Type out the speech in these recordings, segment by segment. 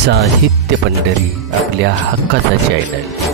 साहित्य पंढरी आपल्या हक्काचा चॅनल.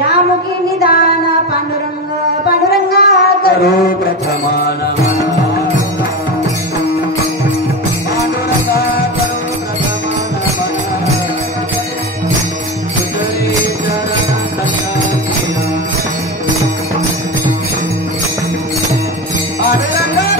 ज्यामुखी निदान पांडुरंग पांडुरंगा करो प्रथमा नमः पांडुरंगा करो प्रथमा नमः तुझे चरण संतानिया पांडुरंगा करो प्रथमा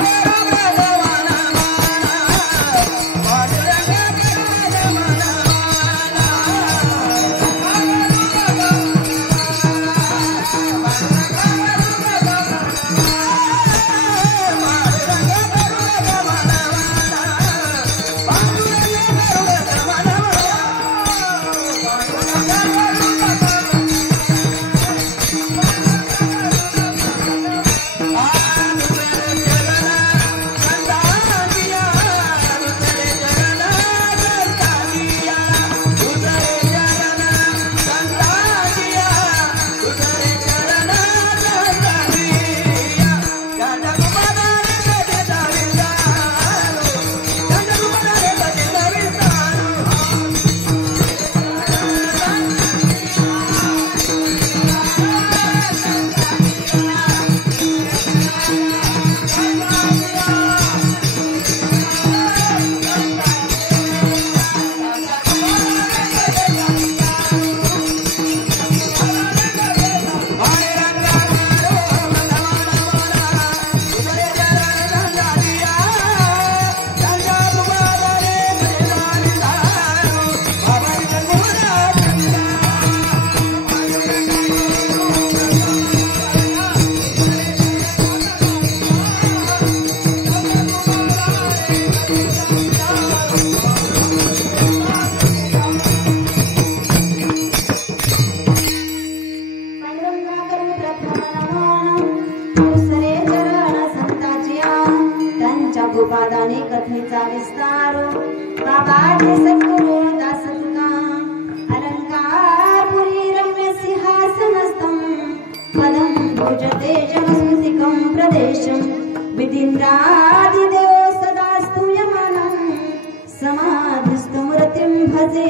नमः पांडुरंगा करो प्रथमा गोपादाने कथेचा विस्तार बाबाने सद्गुरु दास तुका अलंकार पुरी रम्य सिंहासनस्थं पदं भुजते जगस्फुटिकं प्रदेशं विधिन्द्रादिदेवो सदा स्तूयमानं समाधिस्थं मूर्तिं भजे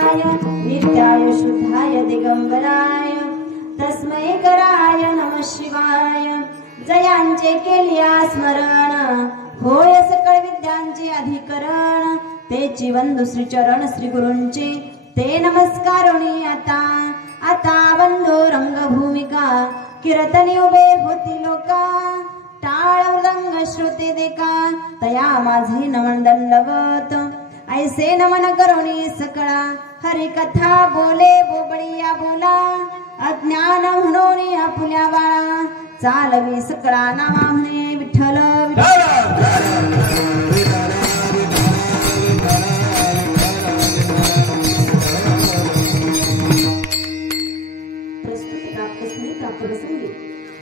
नित्याय शुद्धाय दिगंबराय तस्मै कराय नमः शिवाय जयांचे केलिया स्मरण होय सकळ विद्यांचे अधिकरण तेची वंदू श्री चरण श्री गुरूंचे ते नमस्कारोनी आता आता वंदो रंगभूमिका कीर्तनी उभे होती लोका टाळ मृदंग श्रुती देका तया माझे नमन दंडवत ऐसे नमन करोनी सकळा हरी कथा बोले बोबडिया बोला अज्ञान म्हणून आपुल्या बाळा चालवी सकळा नामा म्हणे विठ्ठल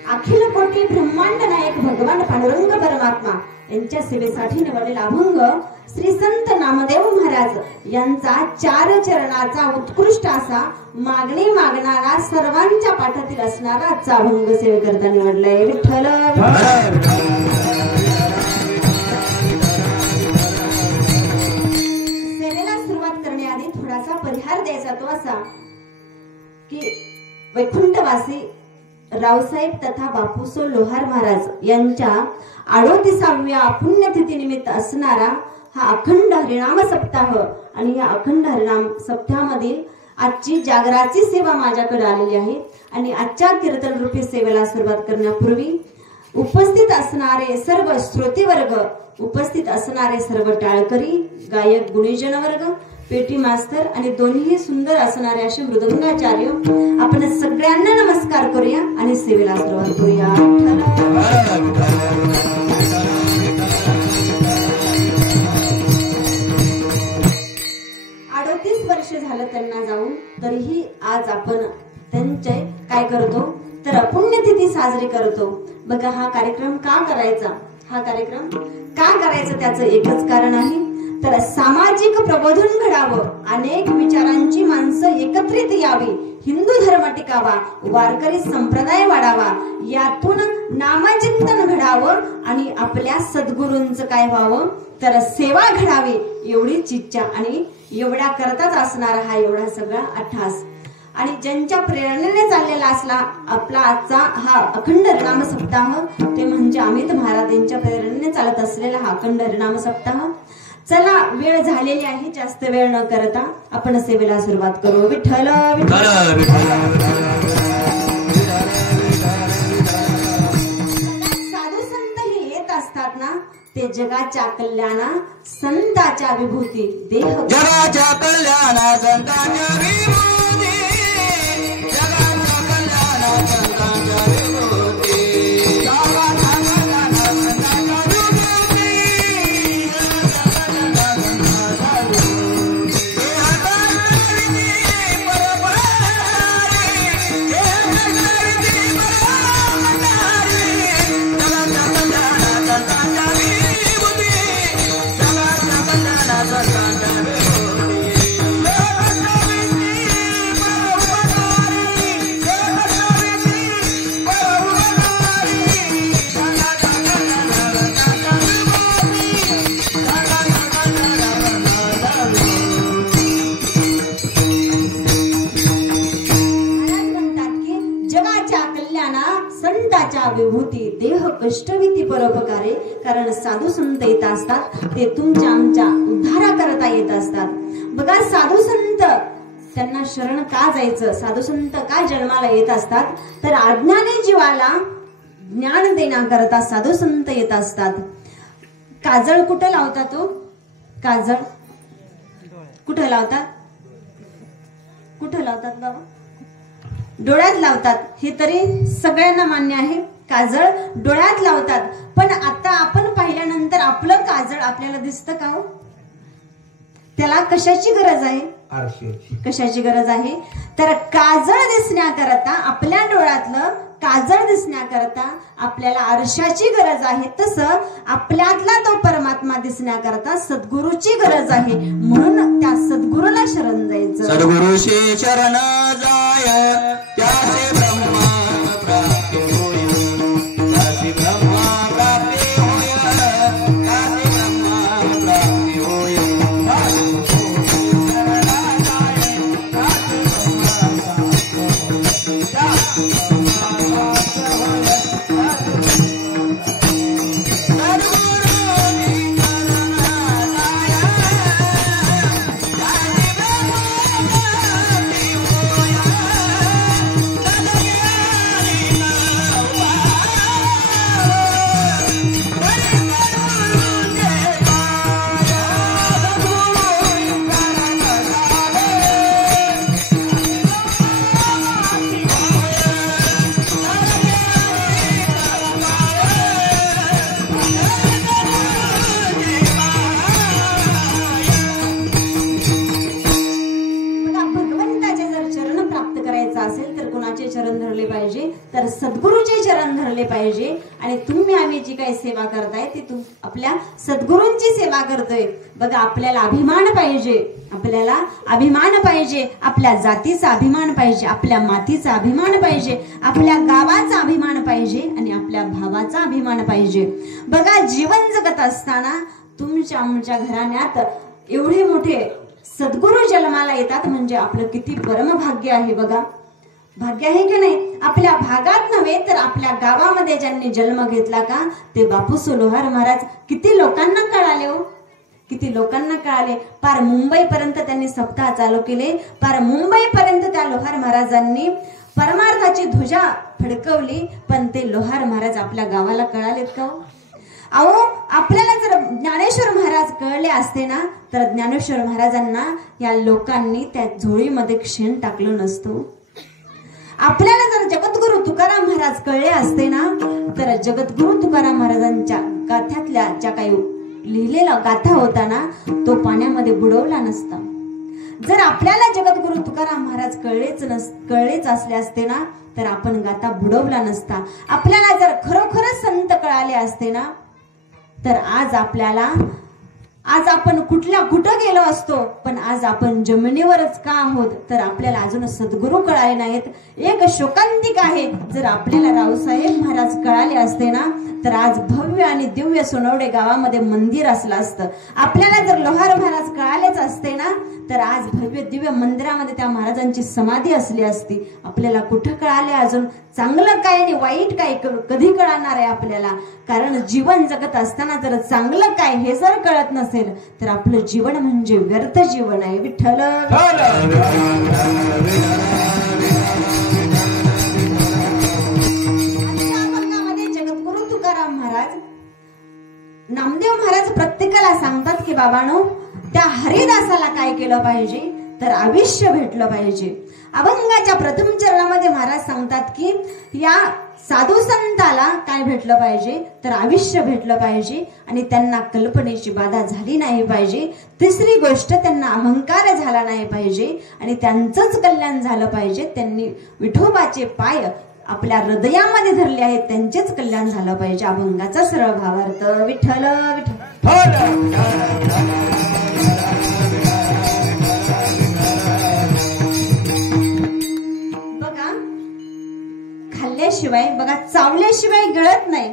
अखिल कोटी ब्रह्मांड नायक भगवान पांडुरंग परमात्मा यांच्या सेवेसाठी निवडलेला अभंग श्री संत नामदेव महाराज यांचा 4 चरणाचा उत्कृष्ट असा मागणी मागणारा सर्वांच्या पाठातील असणारा आजचा अभंग सेवेकरता निवडलाय. विठ्ठल सेवेला सुरुवात करण्याआधी थोडासा परिहार द्यायचा तो असा की वैकुंठवासी रावसाहेब तथा बापूसो लोहार महाराज यांच्या 38व्या पुण्यतिथी निमित्त असणारा हा अखंड हरिनाम सप्ताह आणि या अखंड हरिनाम सप्ताहामधील आजची जागराची सेवा माझ्याकडे आलेली आहे. आणि आजच्या कीर्तन रूपी सेवेला सुरुवात करण्यापूर्वी उपस्थित असणारे सर्व श्रोते वर्ग, उपस्थित असणारे सर्व टाळकरी, गायक, गुणीजन वर्ग, पेटी मास्तर आणि दोन्ही सुंदर असणारे असे मृदंगाचार्य, आपण सगळ्यांना नमस्कार करूया आणि सेवेला सुरुवात करूया. 38 वर्ष झालं त्यांना जाऊन, तरीही आज आपण त्यांचे काय करतो तर पुण्यतिथी साजरी करतो. बघा, हा कार्यक्रम का करायचा, हा कार्यक्रम का करायचा त्याचं एकच कारण आहे, तर सामाजिक प्रबोधन घडावं, अनेक विचारांची माणसं एकत्रित यावी, हिंदू धर्म टिकावा, वारकरी संप्रदाय वाढावा, यातून नामचिंतन घडावं आणि आपल्या सद्गुरूंचं काय व्हावं तर सेवा घडावी, एवढीच इच्छा आणि एवढ्या करताच असणारा हा एवढा सगळा अट्टहास. आणि ज्यांच्या प्रेरणेने चाललेला असला आपला आजचा हा अखंड हरिनाम सप्ताह, ते म्हणजे अमित महाराज यांच्या प्रेरणेने चालत असलेला हा अखंड हरिनाम सप्ताह. चला, वेळ झालेली आहे, जास्त वेळ न करता आपण सेवेला सुरुवात करू. विठ्ठल साधू संत हे येत असतात ना, ते जगाच्या कल्याणा संताच्या विभूती देह, जगाच्या कल्याणा संतांच्या विभूती, जगाच्या कल्याणा संतांच्या विभूती, जगाच्या कल्याणा संतांच्या विभूती, विभूती देह कष्टविती परोपकारे. कारण साधू संत येत असतात ते तुमच्या आमच्या उद्धारा करता येत असतात. बघा, साधू संत त्यांना शरण का जायचं, साधू संत का जन्माला येत असतात तर अज्ञानी जीवाला ज्ञान देण्याकरता साधू संत येत असतात. काजळ कुठे लावतात, तो काजळ कुठे लावतात, कुठे लावतात बाबा, डोळ्यात लावतात. हे तरी सगळ्यांना मान्य आहे, काजळ डोळ्यात लावतात. पण आता आपण पाहिल्यानंतर आपलं काजळ आपल्याला दिसतं का हो? त्याला कशाची गरज आहे, कशाची गरज आहे तर काजळ दिसण्याकरता, आपल्या डोळ्यातलं काजळ दिसण्याकरता आपल्याला आरशाची गरज आहे. तसं आपल्यातला तो परमात्मा दिसण्याकरता सद्गुरूची गरज आहे. म्हणून त्या सद्गुरूला शरण जायचं. सद्गुरूशी शरण जाय त्याचे ब्रह्मा प्राप्ती होय, त्याचे ब्रह्मा प्राप्ती होय, त्याचे ब्रह्मा प्राप्ती होय. पाहिजे तर सद्गुरूचे चरण धरले पाहिजे आणि तुम्ही आम्ही जी काही सेवा करताय ती आपल्या सद्गुरूंची सेवा करतोय. बघा आपल्याला अभिमान पाहिजे, आपल्याला अभिमान पाहिजे, आपल्या जातीचा अभिमान पाहिजे, आपल्या मातीचा अभिमान पाहिजे, आपल्या गावाचा अभिमान पाहिजे आणि आपल्या भावाचा अभिमान पाहिजे. बघा जीवन जगत असताना तुमच्या आमच्या घराण्यात एवढे मोठे सद्गुरू जन्माला येतात म्हणजे आपलं किती परम भाग्य आहे. बघा भाग्य आहे की नाही? आपल्या भागात नव्हे तर आपल्या गावामध्ये ज्यांनी जन्म घेतला का ते बापूसो लोहार महाराज किती लोकांना कळाले हो, किती लोकांना कळाले. पार मुंबईपर्यंत त्यांनी सप्ताह चालू केले, पार मुंबईपर्यंत त्या लोहार महाराजांनी परमार्थाची ध्वजा फडकवली. पण ते लोहार महाराज आपल्या गावाला कळालेत का हो? अहो आपल्याला जर ज्ञानेश्वर महाराज कळले असते ना तर ज्ञानेश्वर महाराजांना या लोकांनी त्या झोळीमध्ये क्षण टाकलं नसतं. आपल्याला जर जगद्गुरु तुकाराम महाराज कळले असते ना तर जगद्गुरु तुकाराम महाराजांच्या गाथ्यातल्या ज्या काही लिहिलेला गाथा होता ना तो पाण्यामध्ये बुडवला नसता. जर आपल्याला जगद्गुरु तुकाराम महाराज कळलेच असले असते ना तर आपण गाथा बुडवला नसता. आपल्याला जर खरोखरच संत कळाले असते ना तर आज आपण कुठं गेलो असतो. पण आज आपण जमिनीवरच का आहोत तर आपल्याला अजून सद्गुरू कळाले नाहीत. एक शोकांतिक आहे, जर आपल्याला रावसाहेब महाराज कळाले असते ना तर आज भव्य आणि दिव्य सोनवडे गावामध्ये मंदिर असलं असतं. आपल्याला जर लोहार महाराज कळालेच असते ना तर आज भव्य दिव्य मंदिरामध्ये त्या महाराजांची समाधी असली असती. आपल्याला कुठं कळाले अजून? चांगलं काय आणि वाईट काय कधी कळणार आहे आपल्याला? कारण जीवन जगत असताना जर चांगलं काय हे जर कळत नसेल तर आपलं जीवन म्हणजे व्यर्थ जीवन आहे. विठ्ठल जगद्गुरु तुकाराम महाराज, नामदेव महाराज प्रत्येकाला सांगतात की बाबांनो त्या हरिदासाला काय केलं पाहिजे तर आयुष्य भेटलं पाहिजे. अभंगाच्या प्रथम चरणामध्ये महाराज सांगतात की या साधू संताला काय भेटलं पाहिजे तर आयुष्य भेटलं पाहिजे आणि त्यांना कल्पनेची बाधा झाली नाही पाहिजे. तिसरी गोष्ट त्यांना अहंकार झाला नाही पाहिजे आणि त्यांचंच कल्याण झालं पाहिजे. त्यांनी विठोबाचे पाय आपल्या हृदयामध्ये धरले आहेत, त्यांचेच कल्याण झालं पाहिजे. अभंगाचा सरळ भावार्थ विठ्ठल बघा खाल्ल्याशिवाय बघा चावल्याशिवाय गिळत नाही,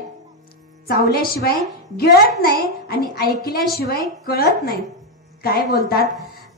चावल्याशिवाय गिळत नाही आणि ऐकल्याशिवाय कळत नाही. काय बोलतात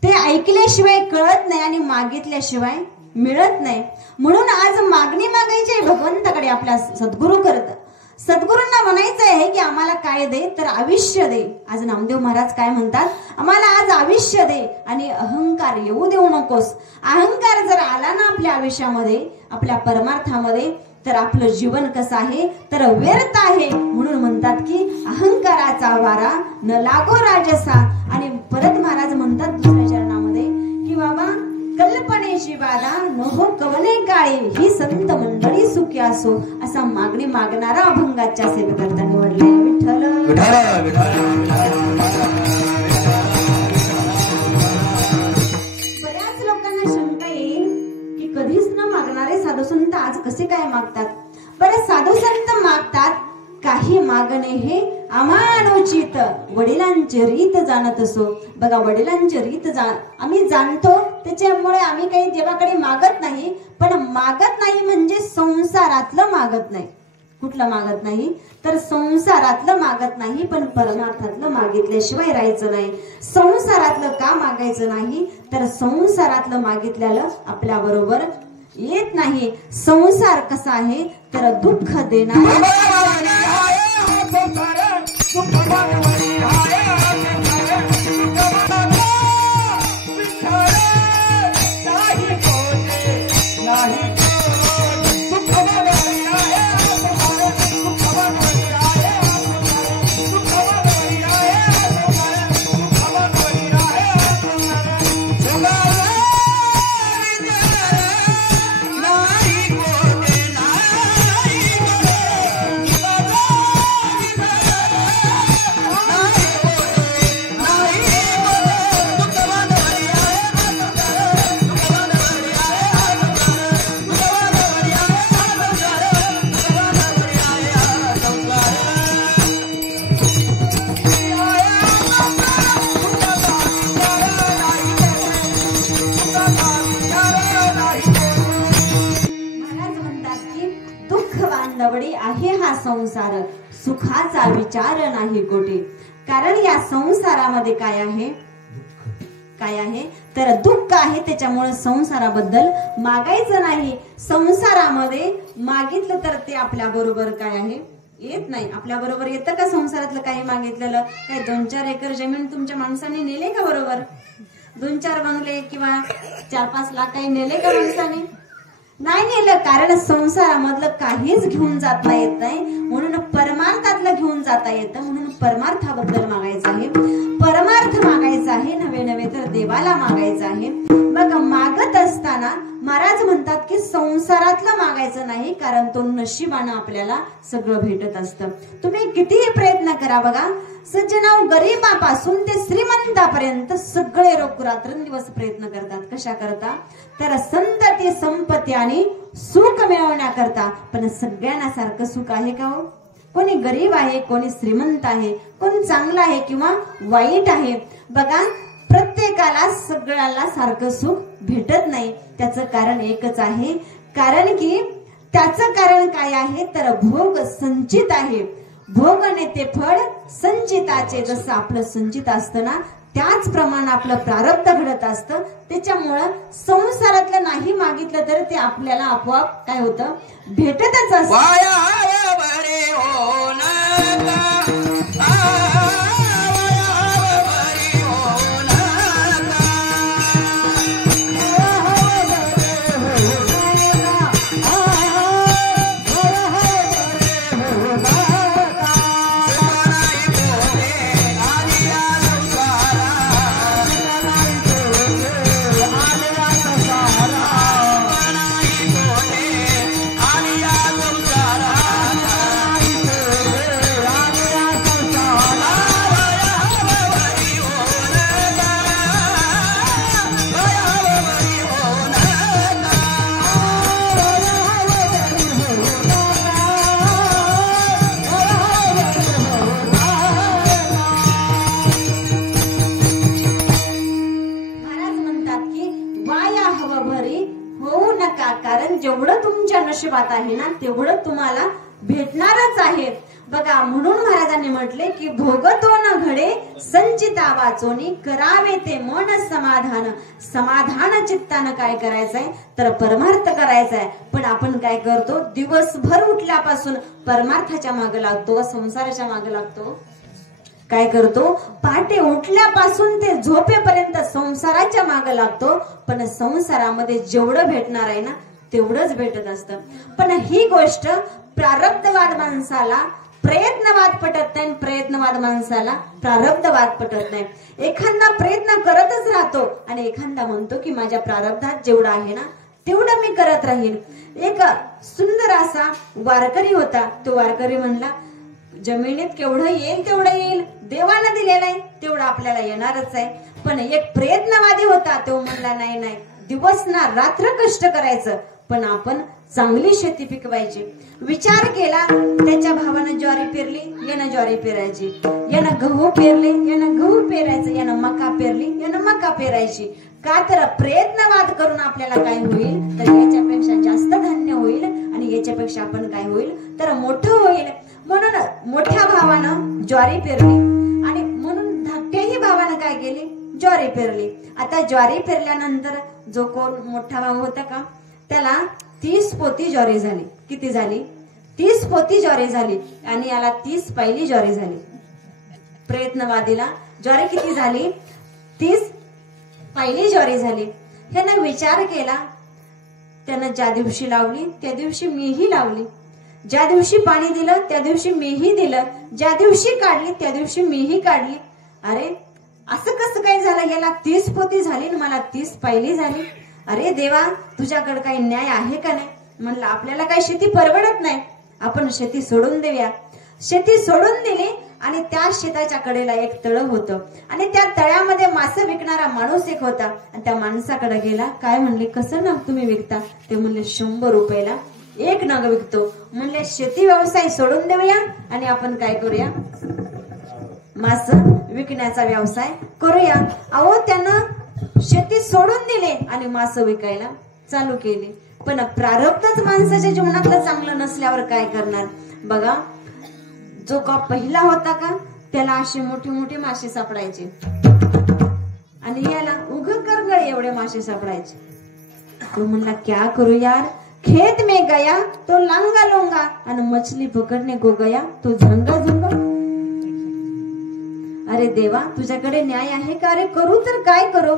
ते? ऐकल्याशिवाय कळत नाही आणि मागितल्याशिवाय मिळत नाही. म्हणून आज मागणी मागायची आहे भगवंताकडे, आपल्या सद्गुरू करत सद्गुरूंना म्हणायचं आहे की आम्हाला काय दे तर आयुष्य दे. आज नामदेव महाराज काय म्हणतात? आम्हाला आज आयुष्य दे आणि अहंकार येऊ देऊ नकोस. अहंकार जर आला ना आपल्या आयुष्यामध्ये, आपल्या परमार्थामध्ये तर आपलं जीवन कसं आहे तर व्यर्थ आहे. म्हणून म्हणतात की अहंकाराचा वारा न लागो राजसा. आणि परत महाराज म्हणतात दुसऱ्या चरणामध्ये की बाबा कल्पनेची बाधा न हो कवने काळी ही संत मंडळी सुखी असो. असा मागणी मागणारा अभंगाच्या सेवेकरता निवडले. विठ्ठल बऱ्याच लोकांना शंका येईल की कधीच न मागणारे साधू संत आज कसे काय मागतात? बरं साधू संत मागतात काही मागणे हे अमानुचित, वडिलांची रीत जाणत असो. बघा वडिलांची रीत आम्ही जाणतो त्याच्यामुळे आम्ही काही देवाकडे मागत नाही. पण मागत नाही म्हणजे संसारातलं मागत नाही. कुठलं मागत नाही तर संसारातलं मागत नाही, पण परमार्थातलं मागितल्याशिवाय राहायचं नाही. संसारातलं का मागायचं नाही तर संसारातलं मागितल्याला आपल्या बरोबर येत नाही. संसार कसा आहे तर दुःख देणार. संसार सुखाचा विचार नाही कोठे. कारण या संसारामध्ये काय आहे, काय आहे तर दुःख आहे. त्याच्यामुळे संसाराबद्दल मागायचं नाही. संसारामध्ये मागितलं तर ते आपल्या बरोबर काय आहे येत नाही. आपल्या बरोबर येतं का संसारातलं काही मागितलेलं? काय 2-4 एकर जमीन तुमच्या माणसाने नेले का बरोबर? 2-4 बंगले किंवा 4-5 लाख काही नेले का माणसाने? नाही नेलं. कारण संसारामधलं काहीच घेऊन जाता येत नाही. म्हणून परमार्थातलं घेऊन जाता येतं. म्हणून परमार्थाबद्दल मागायचं आहे. परमार्थ मागायचा आहे, नवे नवे तर देवाला मागायचं आहे. बघा मागत असताना महाराज म्हणतात की संसारातलं मागायचं नाही, कारण तो नशिबानं आपल्याला सगळं भेटत असतं. तुम्ही कितीही प्रयत्न करा बघा, सज्जनाव गरीबापासून ते श्रीमंतापर्यंत सगळे लोक रात्रंदिवस प्रयत्न करतात. कशा करता तर संतती संपत्ती आणि सुख मिळवण्याकरता. पण सगळ्यांना सारखं सुख आहे का हो? कोणी गरीब आहे, कोणी श्रीमंत आहे, कोणी चांगला आहे किंवा वाईट आहे. बघा प्रत्येकाला सगळ्याला सारखं सुख भेटत नाही. त्याचं कारण एकच आहे. कारण की त्याचं कारण काय आहे तर भोग संचित आहे. भोगने ते फळ संचिताचे. जसं आपलं संचित असतं ना त्याचप्रमाणे आपलं प्रारब्ध घडत असतं. त्याच्यामुळं संसारातलं नाही मागितलं तर ते आपल्याला आपोआप काय होतं भेटतच असतं. जेवढं तुमच्या नशिबात आहे ना तेवढं तुम्हाला भेटणारच आहे. बघा म्हणून महाराजांनी म्हटले की भोगतो न घडे संचिता वाचोनी करावे ते मन समाधान. समाधान चित्तानं काय करायचंय तर परमार्थ करायचाय. पण आपण काय करतो दिवसभर उठल्यापासून परमार्थाच्या मागे लागतो, संसाराच्या मागे लागतो. काय करतो पहाटे उठल्यापासून ते झोपेपर्यंत संसाराच्या मागे लागतो. पण संसारामध्ये जेवढं भेटणार आहे ना तेवढंच भेटत असतं. पण ही गोष्ट प्रारब्धवाद माणसाला प्रयत्नवाद पटत नाही, प्रयत्नवाद माणसाला प्रारब्धवाद पटत नाही. एखादा प्रयत्न करतच राहतो आणि एखादा म्हणतो की माझ्या प्रारब्धात जेवढं आहे ना तेवढं मी करत राहील. एक सुंदर असा वारकरी होता. तो वारकरी म्हणला जमिनीत केवढं येईल तेवढं येईल, देवानं दिलेलं आहे तेवढं आपल्याला येणारच आहे. पण एक प्रयत्नवादी होता. तो म्हणला नाही नाही दिवस ना रात्र कष्ट करायचं पण आपण चांगली शेती पिकवायची. विचार केला त्याच्या भावानं ज्वारी पेरली, यानं ज्वारी पेरायची. यानं गहू पेरले, यानं गहू पेरायचं. यानं मका पेरली, यानं मका पेरायची. का तर प्रयत्नवाद करून आपल्याला काय होईल तर याच्यापेक्षा जास्त धान्य होईल आणि याच्यापेक्षा आपण काय होईल तर मोठं होईल. म्हणून मोठ्या भावानं ज्वारी पेरली आणि म्हणून धाकट्याही भावानं काय केली ज्वारी पेरली. आता ज्वारी पेरल्यानंतर जो कोण मोठा भाऊ होता का त्याला 30 पोती ज्वारी झाली. किती झाली 30 पोती ज्वारी झाली आणि याला 30 पहिली ज्वारी झाली. प्रयत्नवादीला ज्वारी किती झाली 30 पहिली ज्वारी झाली. ह्यानं विचार केला. त्यानं ज्या दिवशी लावली त्या दिवशी मीही लावली, ज्या दिवशी पाणी दिलं त्या दिवशी मीही दिलं, ज्या दिवशी काढली त्या दिवशी मीही काढली. अरे असं कसं काय झालं, याला 30 पोती झाली आणि मला 30 पहिली झाली. अरे देवा तुझ्याकडे काही न्याय आहे का नाही. म्हणलं आपल्याला काही शेती परवडत नाही, आपण शेती सोडून देऊया. शेती सोडून दिली आणि त्या शेताच्या कडेला एक तळ होतं आणि त्या तळ्यामध्ये मासे विकणारा माणूस एक होता. आणि त्या माणसाकडे गेला. काय म्हणले कसं नग तुम्ही विकता. ते म्हणले 100 रुपयाला 1 नग विकतो. म्हणले शेती व्यवसाय सोडून देऊया आणि आपण काय करूया मास विकण्याचा व्यवसाय करूया. अहो त्यानं शेती सोडून दिले आणि मास विकायला चालू केली. पण प्रारब्धच माणसाच्या जीवनातलं चांगलं नसल्यावर काय करणार. बघा जो का पहिला होता का त्याला असे मोठे मोठे मासे सापडायचे आणि याला उग करगळ एवढे मासे सापडायचे. तो म्हणला क्या करू यार, खेत में गया तो लांगा लोंगा आणि मछली पकडने को गया तो झंगा झुंगा. अरे देवा तुझ्याकडे न्याय आहे का, अरे करू तर काय करू.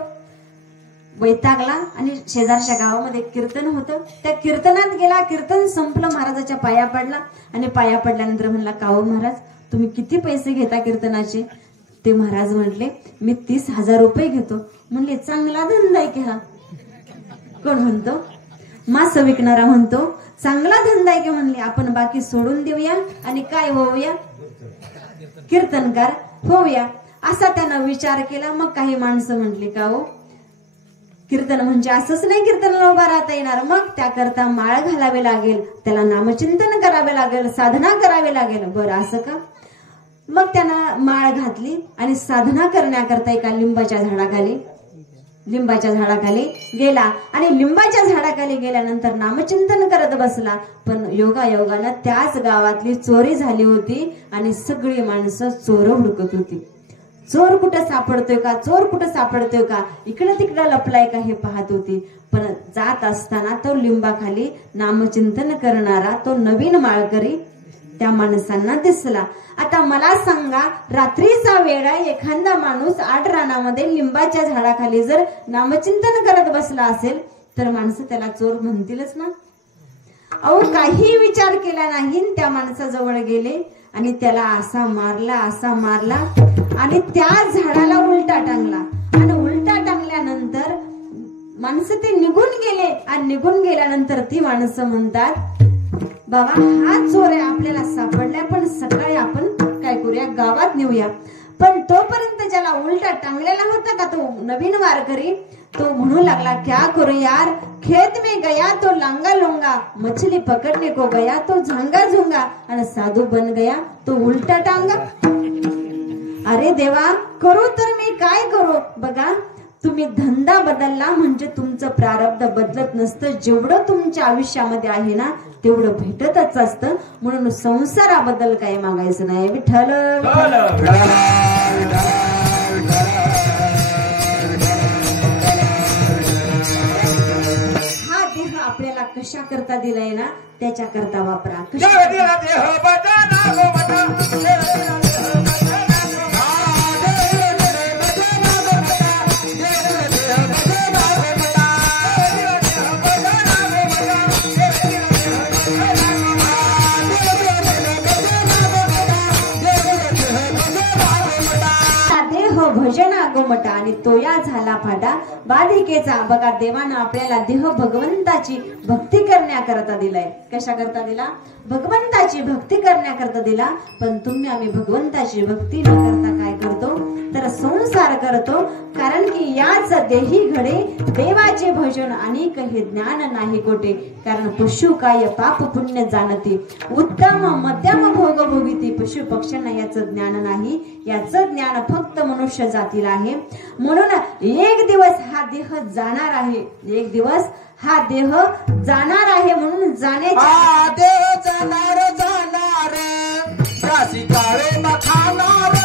वैतागला आणि शेजारच्या गावामध्ये कीर्तन होतं, त्या कीर्तनात गेला. कीर्तन संपलं, महाराजाच्या पाया पडला आणि पाया पडल्यानंतर म्हणला काहो महाराज तुम्ही किती पैसे घेता कीर्तनाचे. ते महाराज म्हटले मी 30,000 रुपये घेतो. म्हणले चांगला धंदा आहे की हा. कोण म्हणतो, मास विकणारा म्हणतो चांगला धंदा आहे की. म्हणले आपण बाकी सोडून देऊया आणि काय होऊया, कीर्तनकार होऊया. असा त्यानं विचार केला. मग काही माणसं म्हटली का हो कीर्तन म्हणजे असंच नाही कीर्तनाला उभा राहता येणार, मग त्याकरता माळ घालावे लागेल, त्याला नामचिंतन करावे लागेल, साधना करावी लागेल. बरं असं का. मग त्यानं माळ घातली आणि साधना करण्याकरता एका लिंबाच्या झाडाखाली गेला आणि लिंबाच्या झाडाखाली गेल्यानंतर नामचिंतन करत बसला. पण योगायोगानं त्याच गावातली चोरी झाली होती आणि सगळी माणसं चोर हुडकत होती. चोर कुठं सापडतोय का, चोर कुठं सापडतोय का, इकडं तिकडं लपलाय का हे पाहत होती. पण जात असताना तो लिंबाखाली नामचिंतन करणारा तो नवीन माळकरी त्या माणसांना दिसला. आता मला सांगा रात्रीचा वेळ आहे, एखादा माणूस 8 रानामध्ये लिंबाच्या झाडाखाली जर नामचिंतन करत बसला असेल तर माणसं त्याला चोर म्हणतीलच ना. अहो काही विचार केला नाही, त्या माणसाजवळ गेले आणि त्याला असा मारला आणि त्या झाडाला उलटा टांगला आणि उलटा टांगल्यानंतर माणसं ते निघून गेले आणि निघून गेल्यानंतर ती माणसं म्हणतात बाबा हा चोर आहे, आपल्याला सापडलाय, पण सकाळी आपण काय करूया गावात नेऊया. पण तोपर्यंत ज्याला उलटा टांगलेला होता का तो नवीन वारकरी तो म्हणू लागला क्या करू यार, खेत में गया तो लांगा लोंगा, मछली पकडने को गया तो झांगा झुंगा आणि साधू बन गया तो उलटा टांगा. अरे देवा करू तर मी काय करू. बघा तुम्ही धंदा बदलला म्हणजे तुमचं प्रारब्ध बदलत नसतं. जेवढं तुमच्या आयुष्यामध्ये आहे ना तेवढं भेटतच असतं. म्हणून संसाराबद्दल काही मागायचं नाही. विठ्ठल हा देह आपल्याला कशा करता दिलाय ना त्याच्या करता वापरा. भजना गोमटा आणि तोया झाला फाटा बाधिकेचा. बघा देवानं आपल्याला देह भगवंताची भक्ती करण्याकरता दिलाय. कशा करता दिला, भगवंताची भक्ती करण्याकरता दिला. पण तुम्ही आम्ही भगवंताची भक्ती न करता काय करतो तर संसार करतो. कारण की याच देही घडे देवाचे भजन अनेक हे ज्ञान नाही कोटे. कारण पशु काय पाप पुण्य जाणते, उत्तम मध्यम भोग भोगिती. पशु पक्ष्यांना याचं ज्ञान नाही, याचं ज्ञान फक्त मनुष्य जातीला आहे. म्हणून एक दिवस हा देह जाणार आहे, एक दिवस हा देह जाणार आहे. म्हणून जाण्याचा देह जाणार राशी काळे बखाणार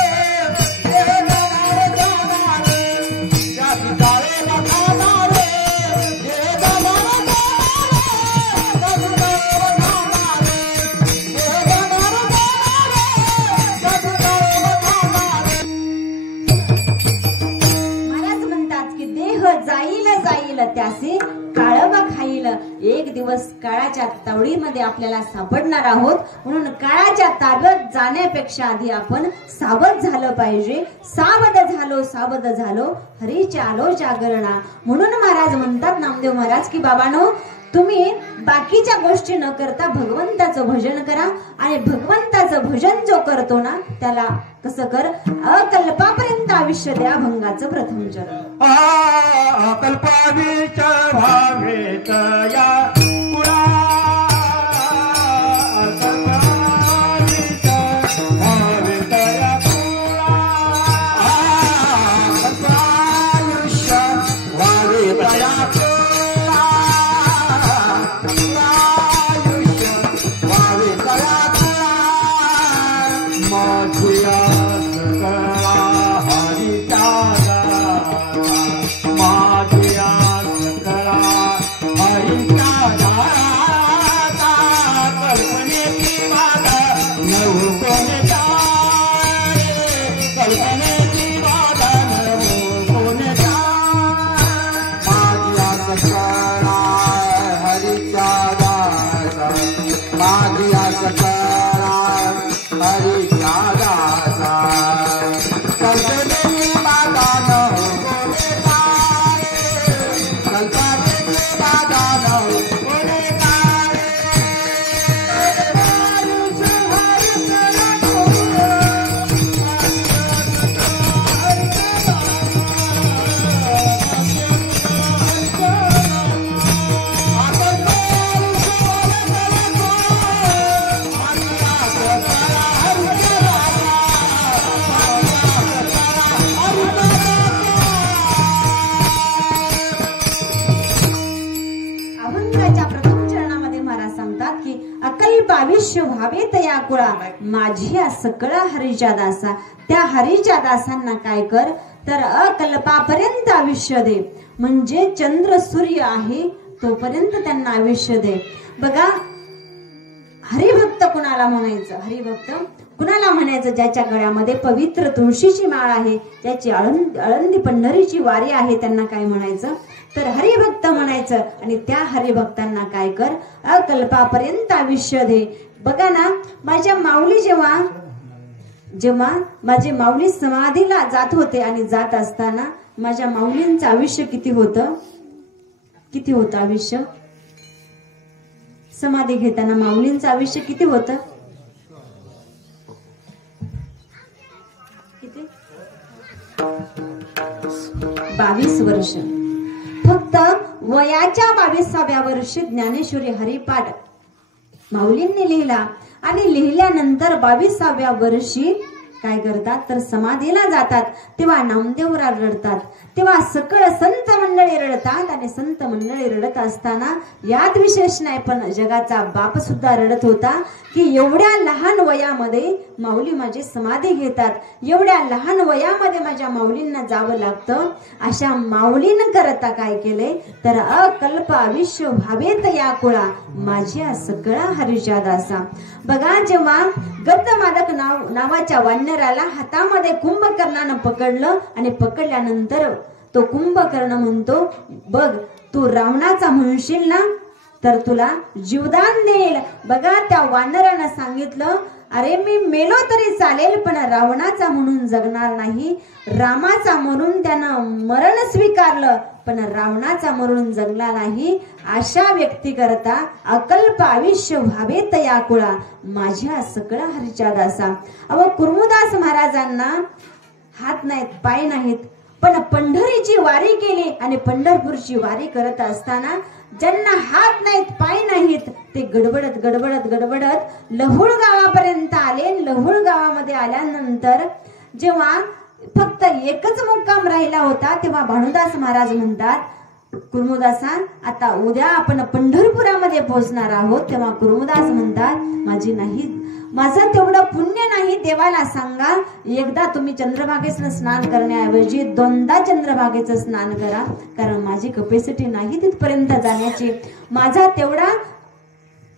त्याचे काळबा खाईल. एक दिवस काळाच्या तावडीमध्ये आपल्याला सापडणार आहोत. म्हणून काळाच्या ताब्यात जाण्यापेक्षा आधी आपण सावध झालं पाहिजे. सावध झालो हरीच्या आलो जागरणा. म्हणून महाराज म्हणतात नामदेव महाराज की बाबांनो तुम्ही बाकीच्या गोष्टी न करता भगवंताचं भजन करा. आणि भगवंताचं भजन जो करतो ना त्याला कसं कर, अकल्पापर्यंत आयुष्य द्या भंगाचं प्रथम चरण. कल्पावीच भावेत या पुरा सकळा हरीचा दासा माझिया सकळा हरीचा दासा कल्पनेची बाधा न बोले काय कल्पनेची बाधा न बोले अभंगाच्या प्रथम चरणामध्ये महाराज सांगतात की अकल्प आयुष्य व्हावे तया कुळा माझी सकळा हरीच्या दासा. त्या हरीच्या दासांना काय कर तर अकल्पापर्यंत आयुष्य दे. म्हणजे चंद्र सूर्य आहे तोपर्यंत त्यांना आयुष्य दे. बघा हरिभक्त कुणाला म्हणायचं? हरिभक्त कुणाला म्हणायचं? ज्याच्या गळ्यामध्ये पवित्र तुळशीची माळ आहे, ज्याची आळंदी पंढरीची वारी आहे, त्यांना काय म्हणायचं तर हरिभक्त म्हणायचं. आणि त्या हरिभक्तांना काय कर अकल्पापर्यंत आयुष्य दे. बघा ना, माझ्या माऊली जेव्हा माझे माऊली समाधीला जात होते आणि जात असताना माझ्या माऊलींचं आयुष्य किती होतं आयुष्य? समाधी घेताना माऊलींचं आयुष्य किती होतं? किती? 22 वर्ष. फक्त वयाच्या 22व्या वर्षी ज्ञानेश्वरी हरिपाठ माऊलींनी लिहिला आणि लिहिल्यानंतर 22व्या वर्षी काय करतात तर समाधीला जातात. तेव्हा नामदेवराज रडतात, तेव्हा सकळ संत मंडळी रडतात. आणि संत मंडळी रडत असताना यात विशेष नाही, पण जगाचा बाप सुद्धा रडत होता की एवढ्या लहान वयामध्ये माऊली माझी समाधी घेतात, एवढ्या लहान वयामध्ये माझ्या माऊलींना जावं लागतं. अशा माऊलीनं करता काय केले तर अकल्प आयुष्य व्हावेत या कुळा माझ्या सकळा हरीच्या दासा. बघा जेव्हा गद्दमादक नावाच्या वानराला हातामध्ये कुंभकर्णानं पकडलं आणि पकडल्यानंतर तो कुंभकर्ण म्हणतो, बघ तू रावणाचा म्हणशील ना तर तुला जीवदान देईल. बघा त्या वानरानं सांगितलं, अरे मी मेलो तरी चालेल पण रावणाचा म्हणून जगणार नाही. रामाचा म्हणून त्यानं मरण स्वीकारलं पण रावणाचा म्हणून जगला नाही. अशा व्यक्ती करता अकल्प आयुष्य व्हावे तया कुळा माझ्या सकळा हरीच्या दासा. अहो कुर्मुदास महाराजांना हात नाहीत, पाय नाहीत, पण पंढरीची वारी केली आणि पंढरपूरची वारी करत असताना ज्यांना हात नाहीत, पाय नाहीत, ते गडबडत लहुळ गावापर्यंत आले. लहुळ गावामध्ये आल्यानंतर जेव्हा फक्त एकच मुक्काम राहिला होता तेव्हा भानुदास महाराज म्हणतात, कुर्मुदासा आता उद्या आपण पंढरपुरामध्ये पोहोचणार आहोत. तेव्हा कुर्मुदास म्हणतात, माझं तेवढं पुण्य नाही, देवाला सांगा एकदा तुम्ही चंद्रभागेचं स्नान करण्याऐवजी 2दा चंद्रभागेचं स्नान करा, कारण माझी कपॅसिटी नाही तिथपर्यंत जाण्याची, माझा तेवढा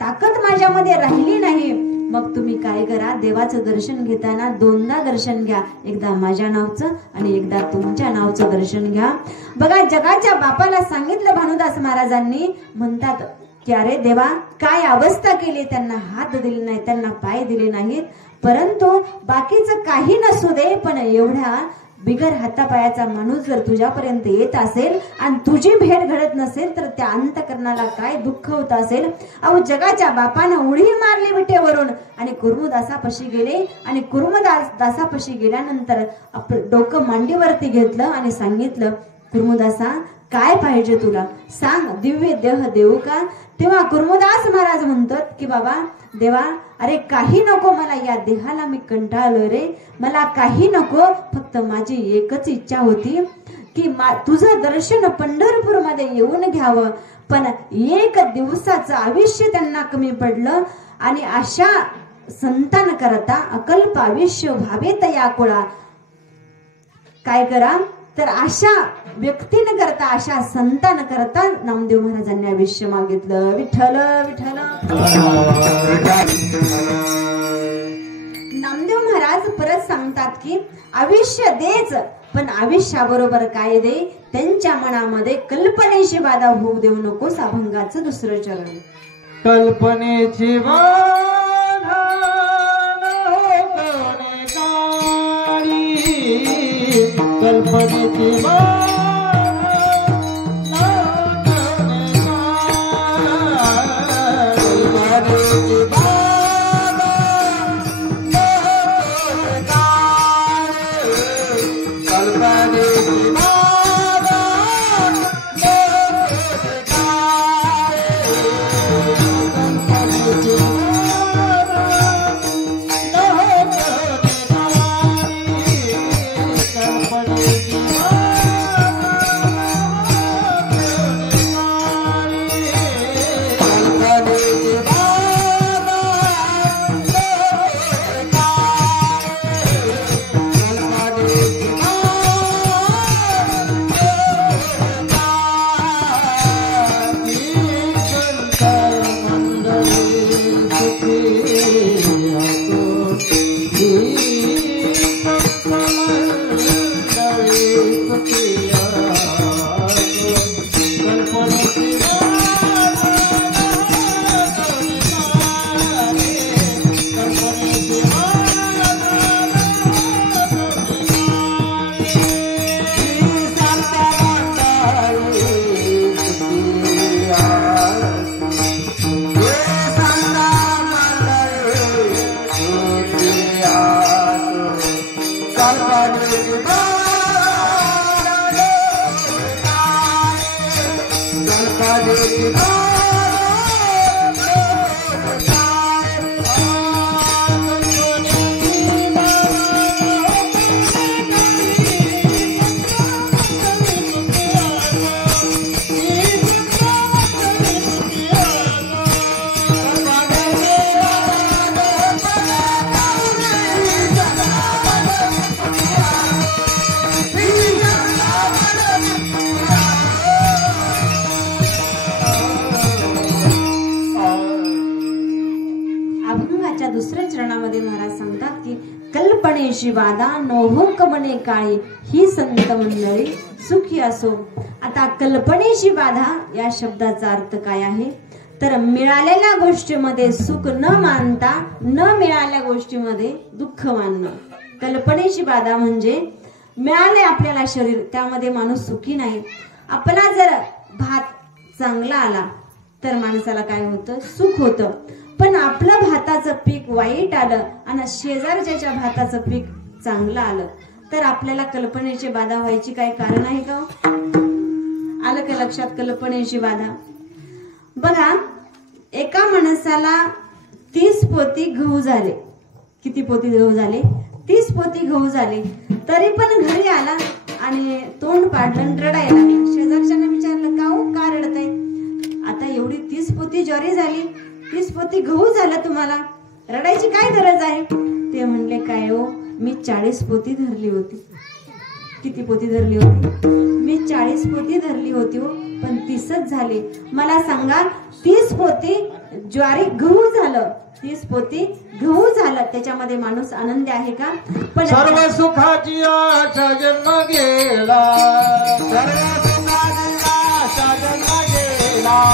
ताकद माझ्यामध्ये राहिली नाही. मग तुम्ही काय करा, देवाचं दर्शन घेताना 2दा दर्शन घ्या, एकदा माझ्या नावचं आणि एकदा तुमच्या नावचं दर्शन घ्या. बघा जगाच्या बापाला सांगितलं भानुदास महाराजांनी, म्हणतात की अरे देवा काय अवस्था केली, त्यांना हात दिले नाही, त्यांना पाय दिले नाहीत, परंतु बाकीचं काही नसू दे पण एवढा बिगर हातापायाचा माणूस जर तुझ्यापर्यंत येत असेल आणि तुझी भेट घडत नसेल तर त्या अंतकरणाला काय दुःख होत असेल. अहो जगाच्या बापानं उडी मारली विटेवरून आणि कुर्मुदासापाशी गेले आणि कुर्मुदासापाशी गेल्यानंतर आपलं डोकं मांडीवरती घेतलं आणि सांगितलं, कुर्मुदासा काय पाहिजे तुला सांग, दिव्य देह देऊ का? तेव्हा कुर्मुदास महाराज म्हणतात की बाबा देवा अरे काही नको, मला या देहाला मी कंटाळलोय रे, मला काही नको, फक्त माझी एकच इच्छा होती की तुझं दर्शन पंढरपूर मध्ये येऊन घ्यावं. पण 1 दिवसाचं आयुष्य त्यांना कमी पडलं आणि अशा संतान करता अकल्प आयुष्य व्हावे तया कुळा काय करा तर अशा व्यक्तीने करता, अशा संतान करता नामदेव महाराजांनी आयुष्य मागितलं. विठ्ठल विठ्ठल. नामदेव महाराज परत सांगतात की आयुष्य देच पण आयुष्याबरोबर कायदे त्यांच्या मनामध्ये कल्पनेशी बाधा होऊ देऊ नकोस. अभंगाचं दुसरं चरण. कल्पनेची बाधा न होणे काळी, कल्पनेची दुसऱ्या चरणामध्ये महाराज सांगतात की कल्पनेची बाधा नोहोक बने काळी, ही संत मंडळी सुखी असो. आता कल्पनेची बाधा या शब्दाचा अर्थ काय आहे तर मिळालेल्या गोष्टीमध्ये सुख न मानता न मिळालेल्या गोष्टीमध्ये दुःख मानणं. कल्पनेची बाधा म्हणजे मिळाले आपल्याला शरीर, त्यामध्ये माणूस सुखी नाही. आपला जर भात चांगला आला तर माणसाला काय होतं, सुख होतं. पण आपलं भाताचं पीक वाईट आलं आणि शेजारच्या भाताचं पीक चांगलं आलं तर आपल्याला कल्पनेची बाधा व्हायची काही कारण आहे का? आलं का लक्षात कल्पनेची बाधा? बघा, एका माणसाला 30 पोती गहू झाले. किती पोती गहू झाले? 30 पोती गहू झाले. तरी पण घरी आला आणि तोंड पाडलं, रडायला लागला. शेजारच्याने विचारलं, का हो, का रडताय? आता एवढी 30 पोती ज्वारी झाली, 30 पोती गहू झाला, तुम्हाला रडायची काय गरज आहे? ते म्हणले, काय हो, मी 40 पोती धरली होती. किती पोती धरली होती? मी 40 पोती धरली होती हो, पण 30च झाले. मला सांगा, 30 पोती ज्वारी गहू झालं, 30 पोती गहू झालं, त्याच्यामध्ये माणूस आनंदी आहे का? पण सर्व सुखाची आशा जन्म गेला, सर्व सुखाची आशा जन्म गेला.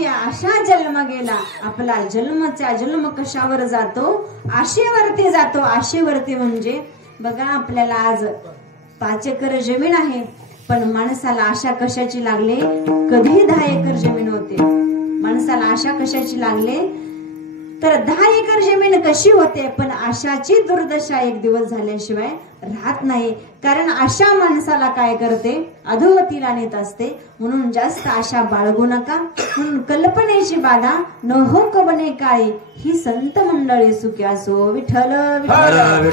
सुखाची आशा जन्म गेला. आपला जन्मचा जन्म कशावर जातो? आशेवरती जातो. आशेवरती म्हणजे बघा आपल्याला आज 5 एकर जमीन आहे, पण माणसाला आशा कशाची लागले? कधी 10 एकर जमीन होते. माणसाला आशा कशाची लागले? तर 10 एकर जमीन कशी होते, पण आशाची दुर्दशा एक दिवस झाल्याशिवाय राहत नाही. कारण आशा माणसाला काय करते? अधोगतीला नेत असते. म्हणून जास्त आशा बाळगू नका. म्हणून कल्पनेची बाधा न हो कवने काळी, ही संत मंडळी सुखी असो. विठ्ठल विठ्ठल.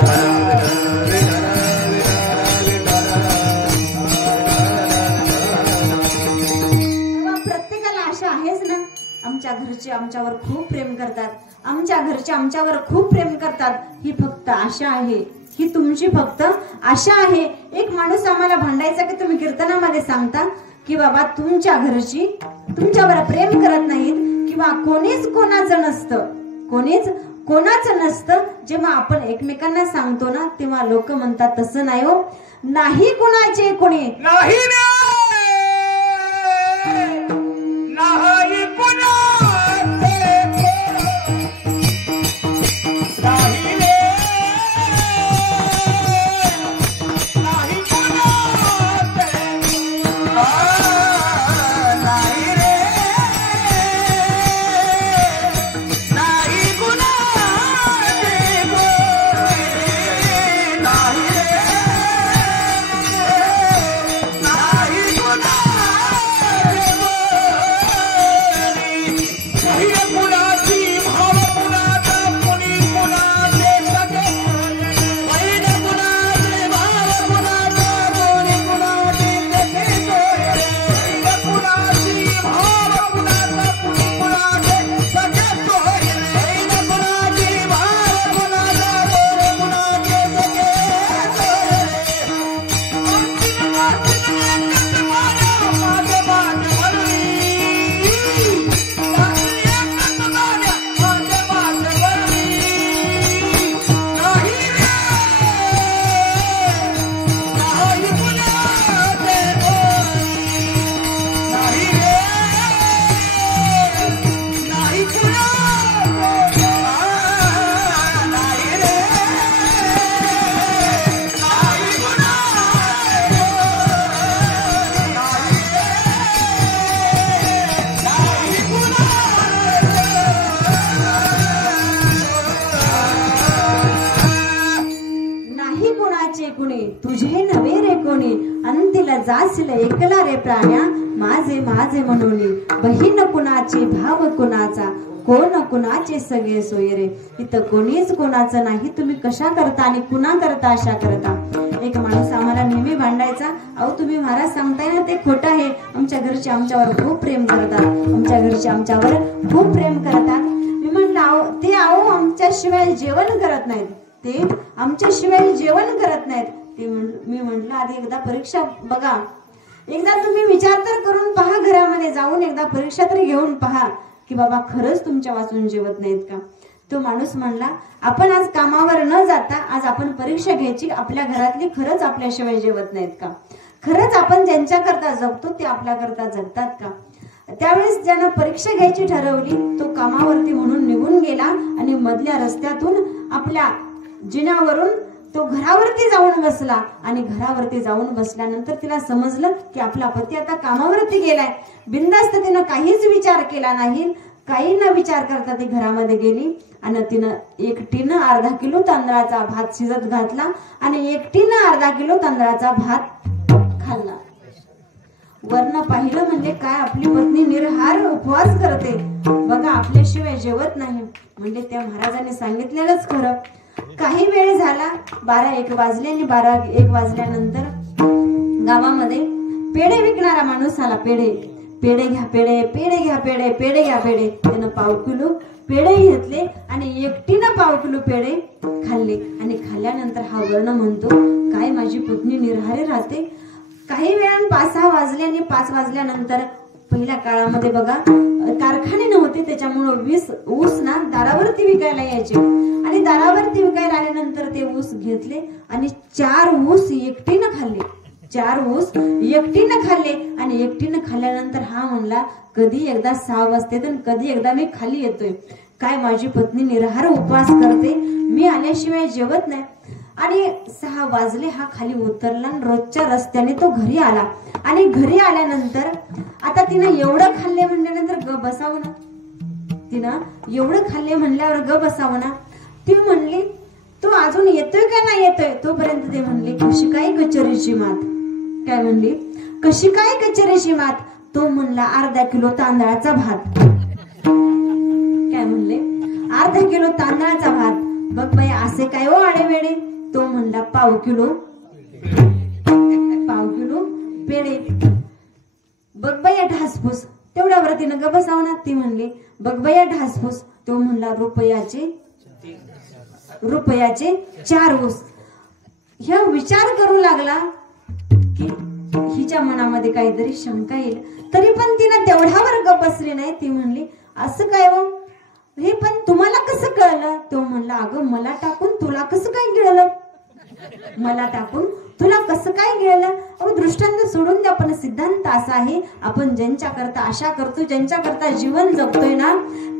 प्रत्येकाला आशा आहेच ना. आमच्या घरचे आमच्यावर खूप प्रेम करतात, आमच्या घरचे आमच्यावर खूप प्रेम करतात. ही फक्त आशा आहे, ही तुमची फक्त आशा आहे. एक माणूस आम्हाला भांडायचा की तुम्ही कीर्तनामध्ये सांगता की बाबा तुमच्या घरची तुमच्यावर प्रेम करत नाहीत किंवा कोणीच कोणाचं नसतं, कोणीच कोणाचं नसतं. जेव्हा आपण एकमेकांना सांगतो ना तेव्हा लोक म्हणतात तसं नाही हो, नाही कोणाचे कोणी नाही रे, नाही कुणाचे, नाही रे, नाही कुणाचे, नाही रे, नाही कुणाचे, नाही रे, नाही कुणाचे. तुझे नवे रे कोणी, अंतीला जाशील एकला रे प्राण्या, माझे माझे म्हणून. बहीण कुणाची, भाव कुणाचा, कोण कुणाचे सगळे सोय रे. इथं कोणीच कोणाचं नाही. तुम्ही कशा करता आणि कुणा करता आशा करता. एक माणूस आम्हाला नेहमी भांडायचा, अहो तुम्ही महाराज सांगताय ना ते खोटं आहे, आमच्या घरचे आमच्यावर खूप प्रेम करतात, आमच्या घरचे आमच्यावर खूप प्रेम करतात. मी म्हटलं अहो ते आमच्याशिवाय जेवण करत नाहीत, ते आमच्याशिवाय जेवण करत नाहीत. मी म्हंटल आधी एकदा परीक्षा बघा, एकदा तुम्ही विचार तर करून पहा, घरामध्ये जाऊन एकदा परीक्षा तरी घेऊन पहा की बाबा खरंच तुमच्या वाचून जेवत नाहीत का. तो माणूस म्हणला आपण आज कामावर न जाता आज आपण परीक्षा घ्यायची, आपल्या घरातली खरंच आपल्याशिवाय जेवत नाहीत का, खरंच आपण ज्यांच्या करता जगतो ते आपल्या करता जगतात का. त्यावेळेस ज्यानं परीक्षा घ्यायची ठरवली तो कामावरती म्हणून निघून गेला आणि मधल्या रस्त्यातून आपल्या जिन्यावरून तो घरावरती जाऊन बसला. आणि घरावरती जाऊन बसल्यानंतर तिला समजलं की आपला पती आता कामावरती गेलाय. बिनधास्त तिनं काहीच विचार केला नाही, काही न विचार करता ती घरामध्ये गेली आणि तिनं एकटीनं अर्धा किलो तांदळाचा भात शिजत घातला आणि एकटीनं अर्धा किलो तांदळाचा भात खाल्ला. वर्ण पाहिलं म्हणजे काय, आपली पत्नी निरहार उपवास करते बघा, आपल्याशिवाय जेवत नाही. म्हणजे त्या महाराजांनी सांगितलेलंच खरं. काही वेळ झाला, 12-1 वाजले आणि 12-1 वाजल्यानंतर गावामध्ये पेढे विकणारा माणूस आला. पेढे घ्या, पेढे घ्या, पेढे घ्या. त्यानं 1/2 किलो पेढे घेतले आणि एकटीनं 1/2 किलो पेढे खाल्ले. आणि खाल्ल्यानंतर हा वर्ण म्हणतो काय माझी पत्नी निरहारी राहते. काही वेळानं 5-6 वाजले आणि 5 वाजल्यानंतर पहिल्या काळामध्ये बघा कारखाने नव्हते, त्याच्यामुळे ऊस ना दारावरती विकायला यायचे. आणि दारावरती विकायला आल्यानंतर ते ऊस घेतले आणि 4 ऊस एकटीनं खाल्ले. 4 ऊस एकटीनं खाल्ले आणि एकटीनं खाल्ल्यानंतर हा म्हणला कधी एकदा 6 वाजते तर कधी एकदा मी खाली येतोय. काय माझी पत्नी निराहार उपवास करते, मी आल्याशिवाय जेवत नाही. आणि 6 वाजले, हा खाली उतरला आणि रोजच्या रस्त्याने तो घरी आला. आणि घरी आल्यानंतर आता तिनं एवढं खाल्ले म्हणल्यानंतर ग बसावं ना, तिनं एवढं खाल्ले म्हणल्यावर ग बसावं ना. ती म्हणली तू अजून येतोय का नाही येतोय. तोपर्यंत ते म्हणली कशी काय कचोरीची मात. काय म्हणली कशी काय कचोरीची मात. तो म्हणला अर्धा किलो तांदळाचा भात. काय म्हणले अर्धा किलो तांदळाचा भात. बघ बाई असे काय हो आडेवेडे. तो म्हणला पाव किलो पेढे. बघ बाई ढासपूस. तेवढ्यावर तिनं ग बसावणार. ती म्हणली बघ बाई ढासपूस. तो म्हणला रुपयाचे 4 ऊस. ह्या विचार करू लागला की हिच्या मनामध्ये काहीतरी शंका येईल, तरी पण तिनं तेवढ्यावर ग बसली नाही. ती म्हणली असं काय हो, हे पण तुम्हाला कसं कळलं. तो म्हणला अगं मला टाकून तुला कसं काय गिळलं. मला टाकून तुला कसं काय गिळलं. अहो दृष्टांत सोडून द्या, पण सिद्धांत असा आहे आपण ज्यांच्या करता आशा करतो, ज्यांच्या करता जीवन जगतोय ना,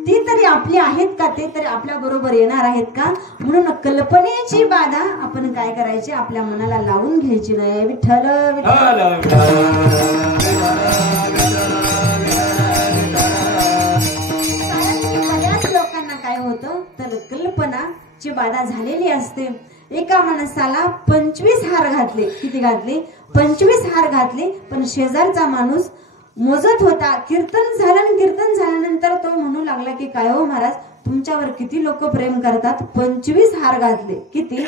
ती तरी आपली आहेत का, ते तरी आपल्या बरोबर येणार आहेत का. म्हणून कल्पनेची बाधा आपण काय करायची, आपल्या मनाला लावून घ्यायची नाही. विठ्ठल बऱ्याच लोकांना काय होतं तर कल्पनाची बाधा झालेली असते. एका माणसाला 25 हार घातले. किती घातले 25 हार घातले. पण शेजारचा माणूस मोजत होता. कीर्तन झाल्यानंतर तो म्हणू लागला की काय हो महाराज तुमच्यावर किती लोक प्रेम करतात. 25 हार घातले. किती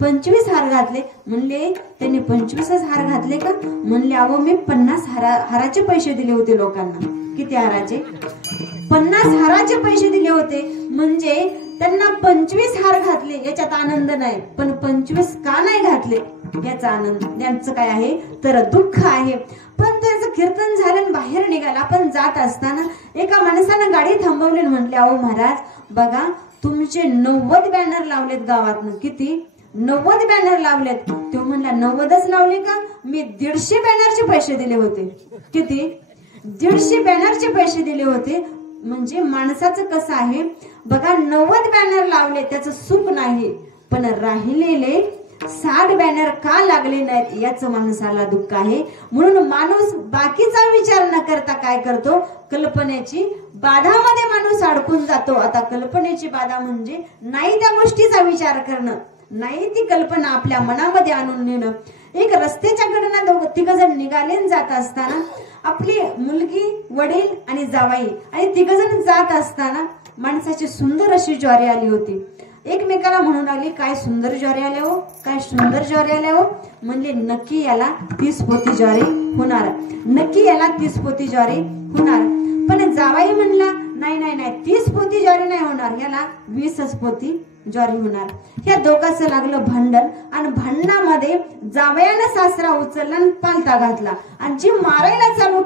25 हार घातले. म्हणले त्यांनी 25च हार घातले का. म्हणले अहो मी 50 हाराचे पैसे दिले होते लोकांना. किती हाराचे 50 हाराचे पैसे दिले होते. म्हणजे त्यांना 25 हार घातले याच्यात आनंद नाही, पण 25 का नाही घातले याचा आनंद त्यांचं काय आहे तर दुःख आहे. पण त्याचं कीर्तन झालं बाहेर निघाला. आपण जात असताना एका माणसानं गाडी थांबवली. म्हटले अहो महाराज बघा तुमचे 90 बॅनर लावलेत गावातनं. किती 90 बॅनर लावलेत. तो म्हणला 90च लावले का, मी 150 बॅनरचे पैसे दिले होते. किती 150 बॅनरचे पैसे दिले होते. म्हणजे माणसाचं कसं आहे बघा 90 बॅनर लावले त्याचं सुख नाही, पण राहिलेले 60 बॅनर का लागले नाहीत याचं माणसाला दुःख आहे. म्हणून माणूस बाकीचा विचार न करता काय करतो कल्पनेची बाधामध्ये माणूस अडकून जातो. आता कल्पनेची बाधा म्हणजे नाही त्या गोष्टीचा विचार करणं, नाही ती कल्पना आपल्या मनामध्ये आणून नेणं. एक रस्त्याच्या कडेला 3 जण निघाले जात असताना आपली मुलगी वडील आणि जावाई आणि 3 जण जात असताना माणसाची सुंदर अशी ज्वारी आली होती. एकमेकाला म्हणून लागली काय सुंदर ज्वारी आल्या हो, काय सुंदर ज्वारी आल्या हो. म्हणले नक्की याला 30 पोती ज्वारी होणार, नक्की याला 30 पोती ज्वारी होणार. पण जावाई म्हणला नाही नाही नाही 30 पोती ज्वारी नाही होणार, याला 20च पोती ज्वारी होणार. या दोघांचं लागलं भांडण आणि भांडणामध्ये जावयानं सासरा उचलला आणि पालथा घातला आणि जी मारायला चालू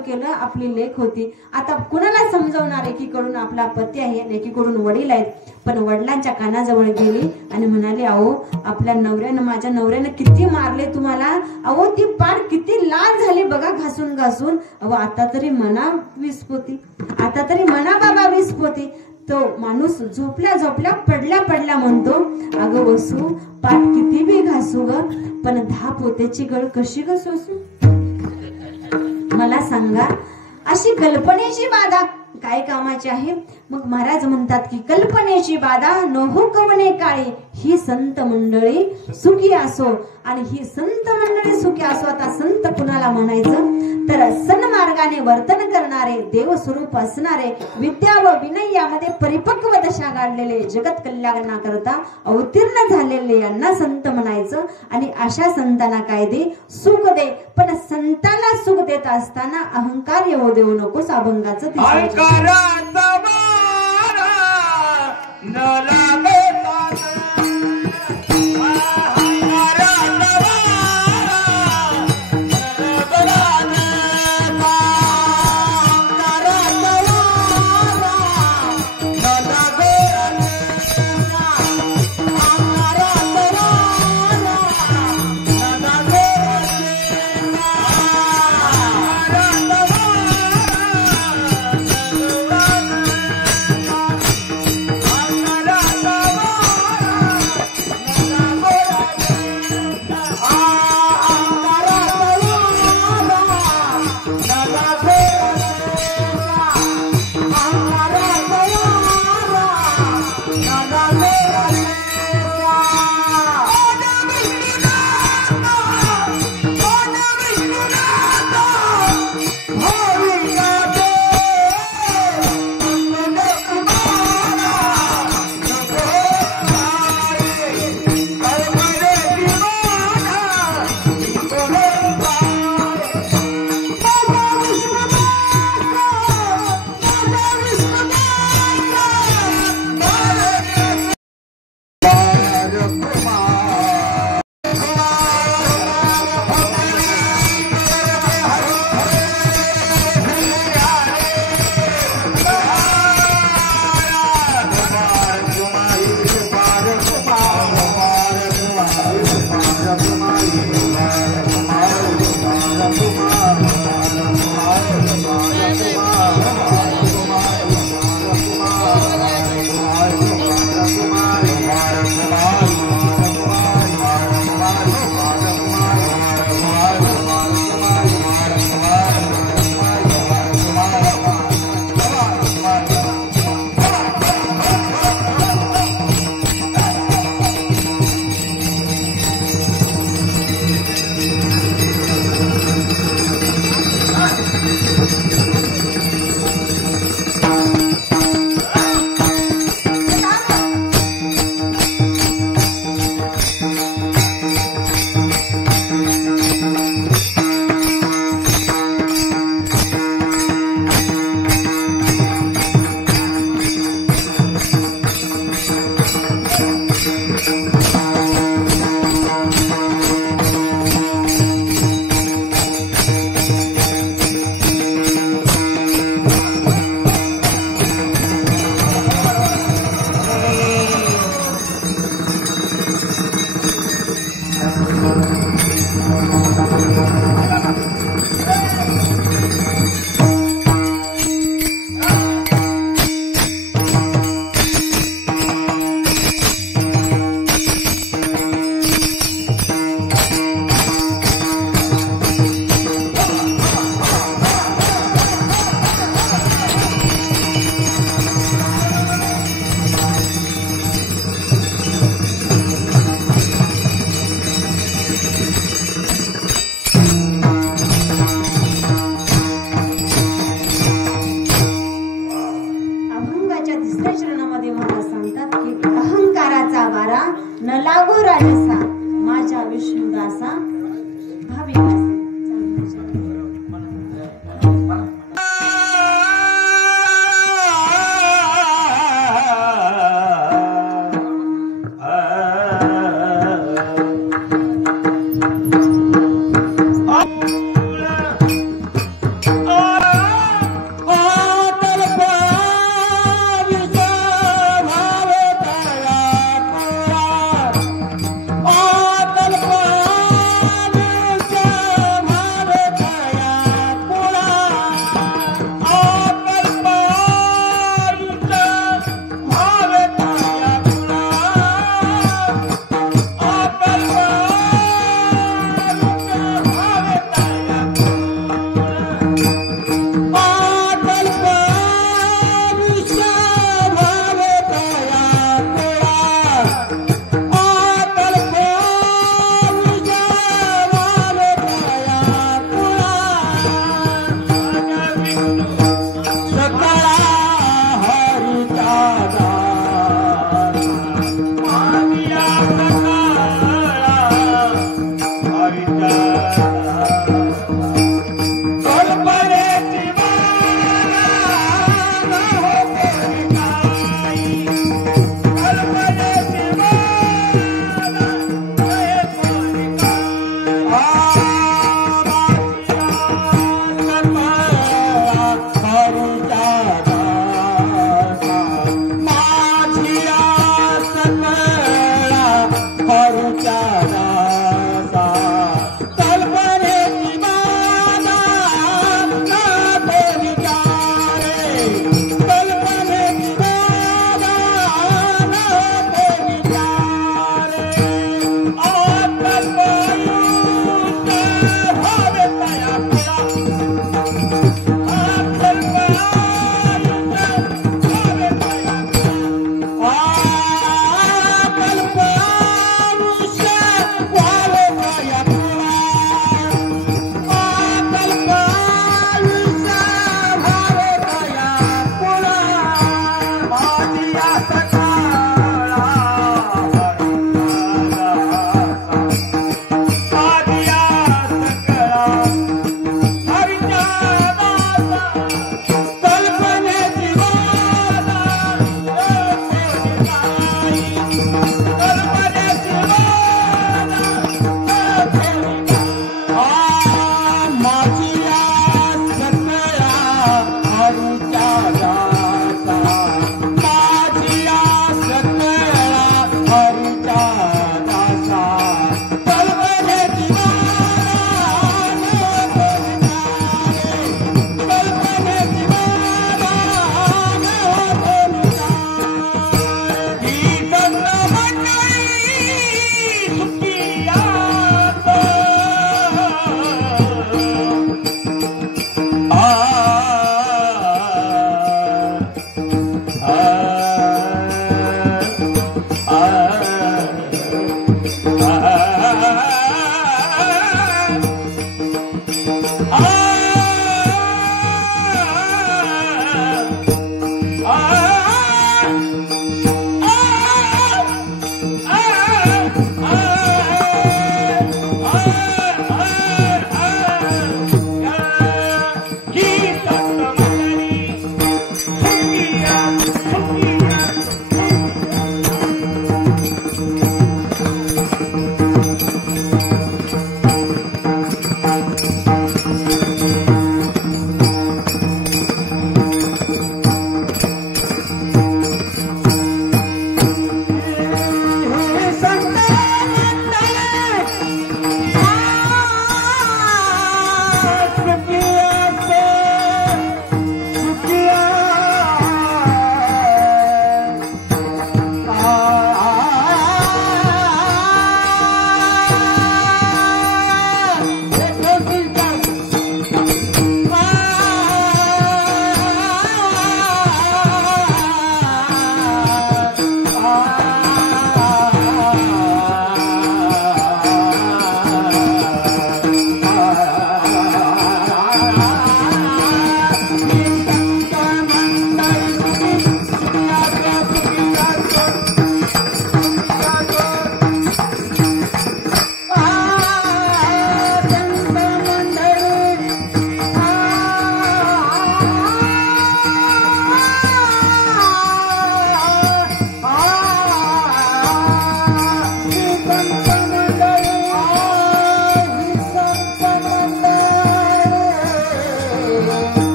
केलं आपली लेक होती. आता कुणाला समजवणार, एकीकडून आपला पती आहे एकीकडून वडील आहेत. पण वडिलांच्या कानाजवळ गेली आणि म्हणाली अहो आपल्या नवऱ्यानं माझ्या नवऱ्यानं किती मारले तुम्हाला, अहो ती पाड किती लाल झाली बघा घासून घासून. अहो आता तरी म्हणा 20 पोती, आता तरी म्हणा बाबा 20 पोती. तो माणूस झोपल्या पडल्या म्हणतो अगं वसू पाठ किती बी घासू ग, पण 10 पोत्याची गळ कशी ग सोसू. मला सांगा अशी कल्पनेची बाधा काय कामाची आहे. मग महाराज म्हणतात की कल्पनेची बाधा नहो कवने काळी ही संत मंडळी सुखी असो. आणि ही संत मंडळी सुखी असो. आता संत कुणाला म्हणायचं तर सन्मार्गाने वर्तन करणारे, देवस्वरूप असणारे, विद्या व विनय यामध्ये परिपक्व दशा गाडलेले, जगत कल्याणाकरता अवतीर्ण झालेले यांना संत म्हणायचं. आणि अशा संतांना काय दे सुख दे, पण संतांना सुख देत असताना अहंकार येऊ देऊ नकोस. अभंगाचं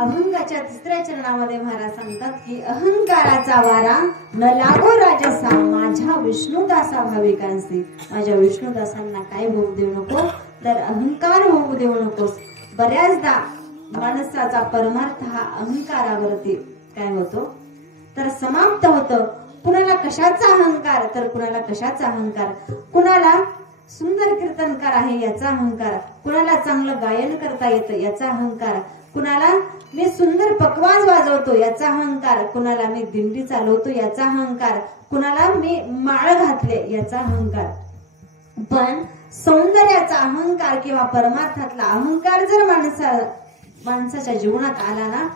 अभंगाच्या तिसऱ्या चरणामध्ये महाराज सांगतात की अहंकाराचा वारा न लागो राजसा माझ्या विष्णुदासा भाविकांसी. माझ्या विष्णुदासांना काय होऊ देऊ नको, तर अहंकार होऊ देऊ नकोस. बऱ्याचदा माणसाचा परमार्थ हा अहंकारावरती काय होतो तर समाप्त होतं. कुणाला कशाचा अहंकार तर कुणाला कशाचा अहंकार, कुणाला सुंदर कीर्तनकार आहे याचा अहंकार, कुणाला चांगलं गायन करता येतं याचा अहंकार, कुणाला मी सुंदर पकवाज वाजवतो याचा अहंकार, कुणाला मी दिंडी चालवतो याचा अहंकार, कुणाला मी माळ घातले याचा अहंकार. पण सौंदर्याचा अहंकार किंवा परमार्थातला अहंकार जर माणसाच्या जीवनात आला ना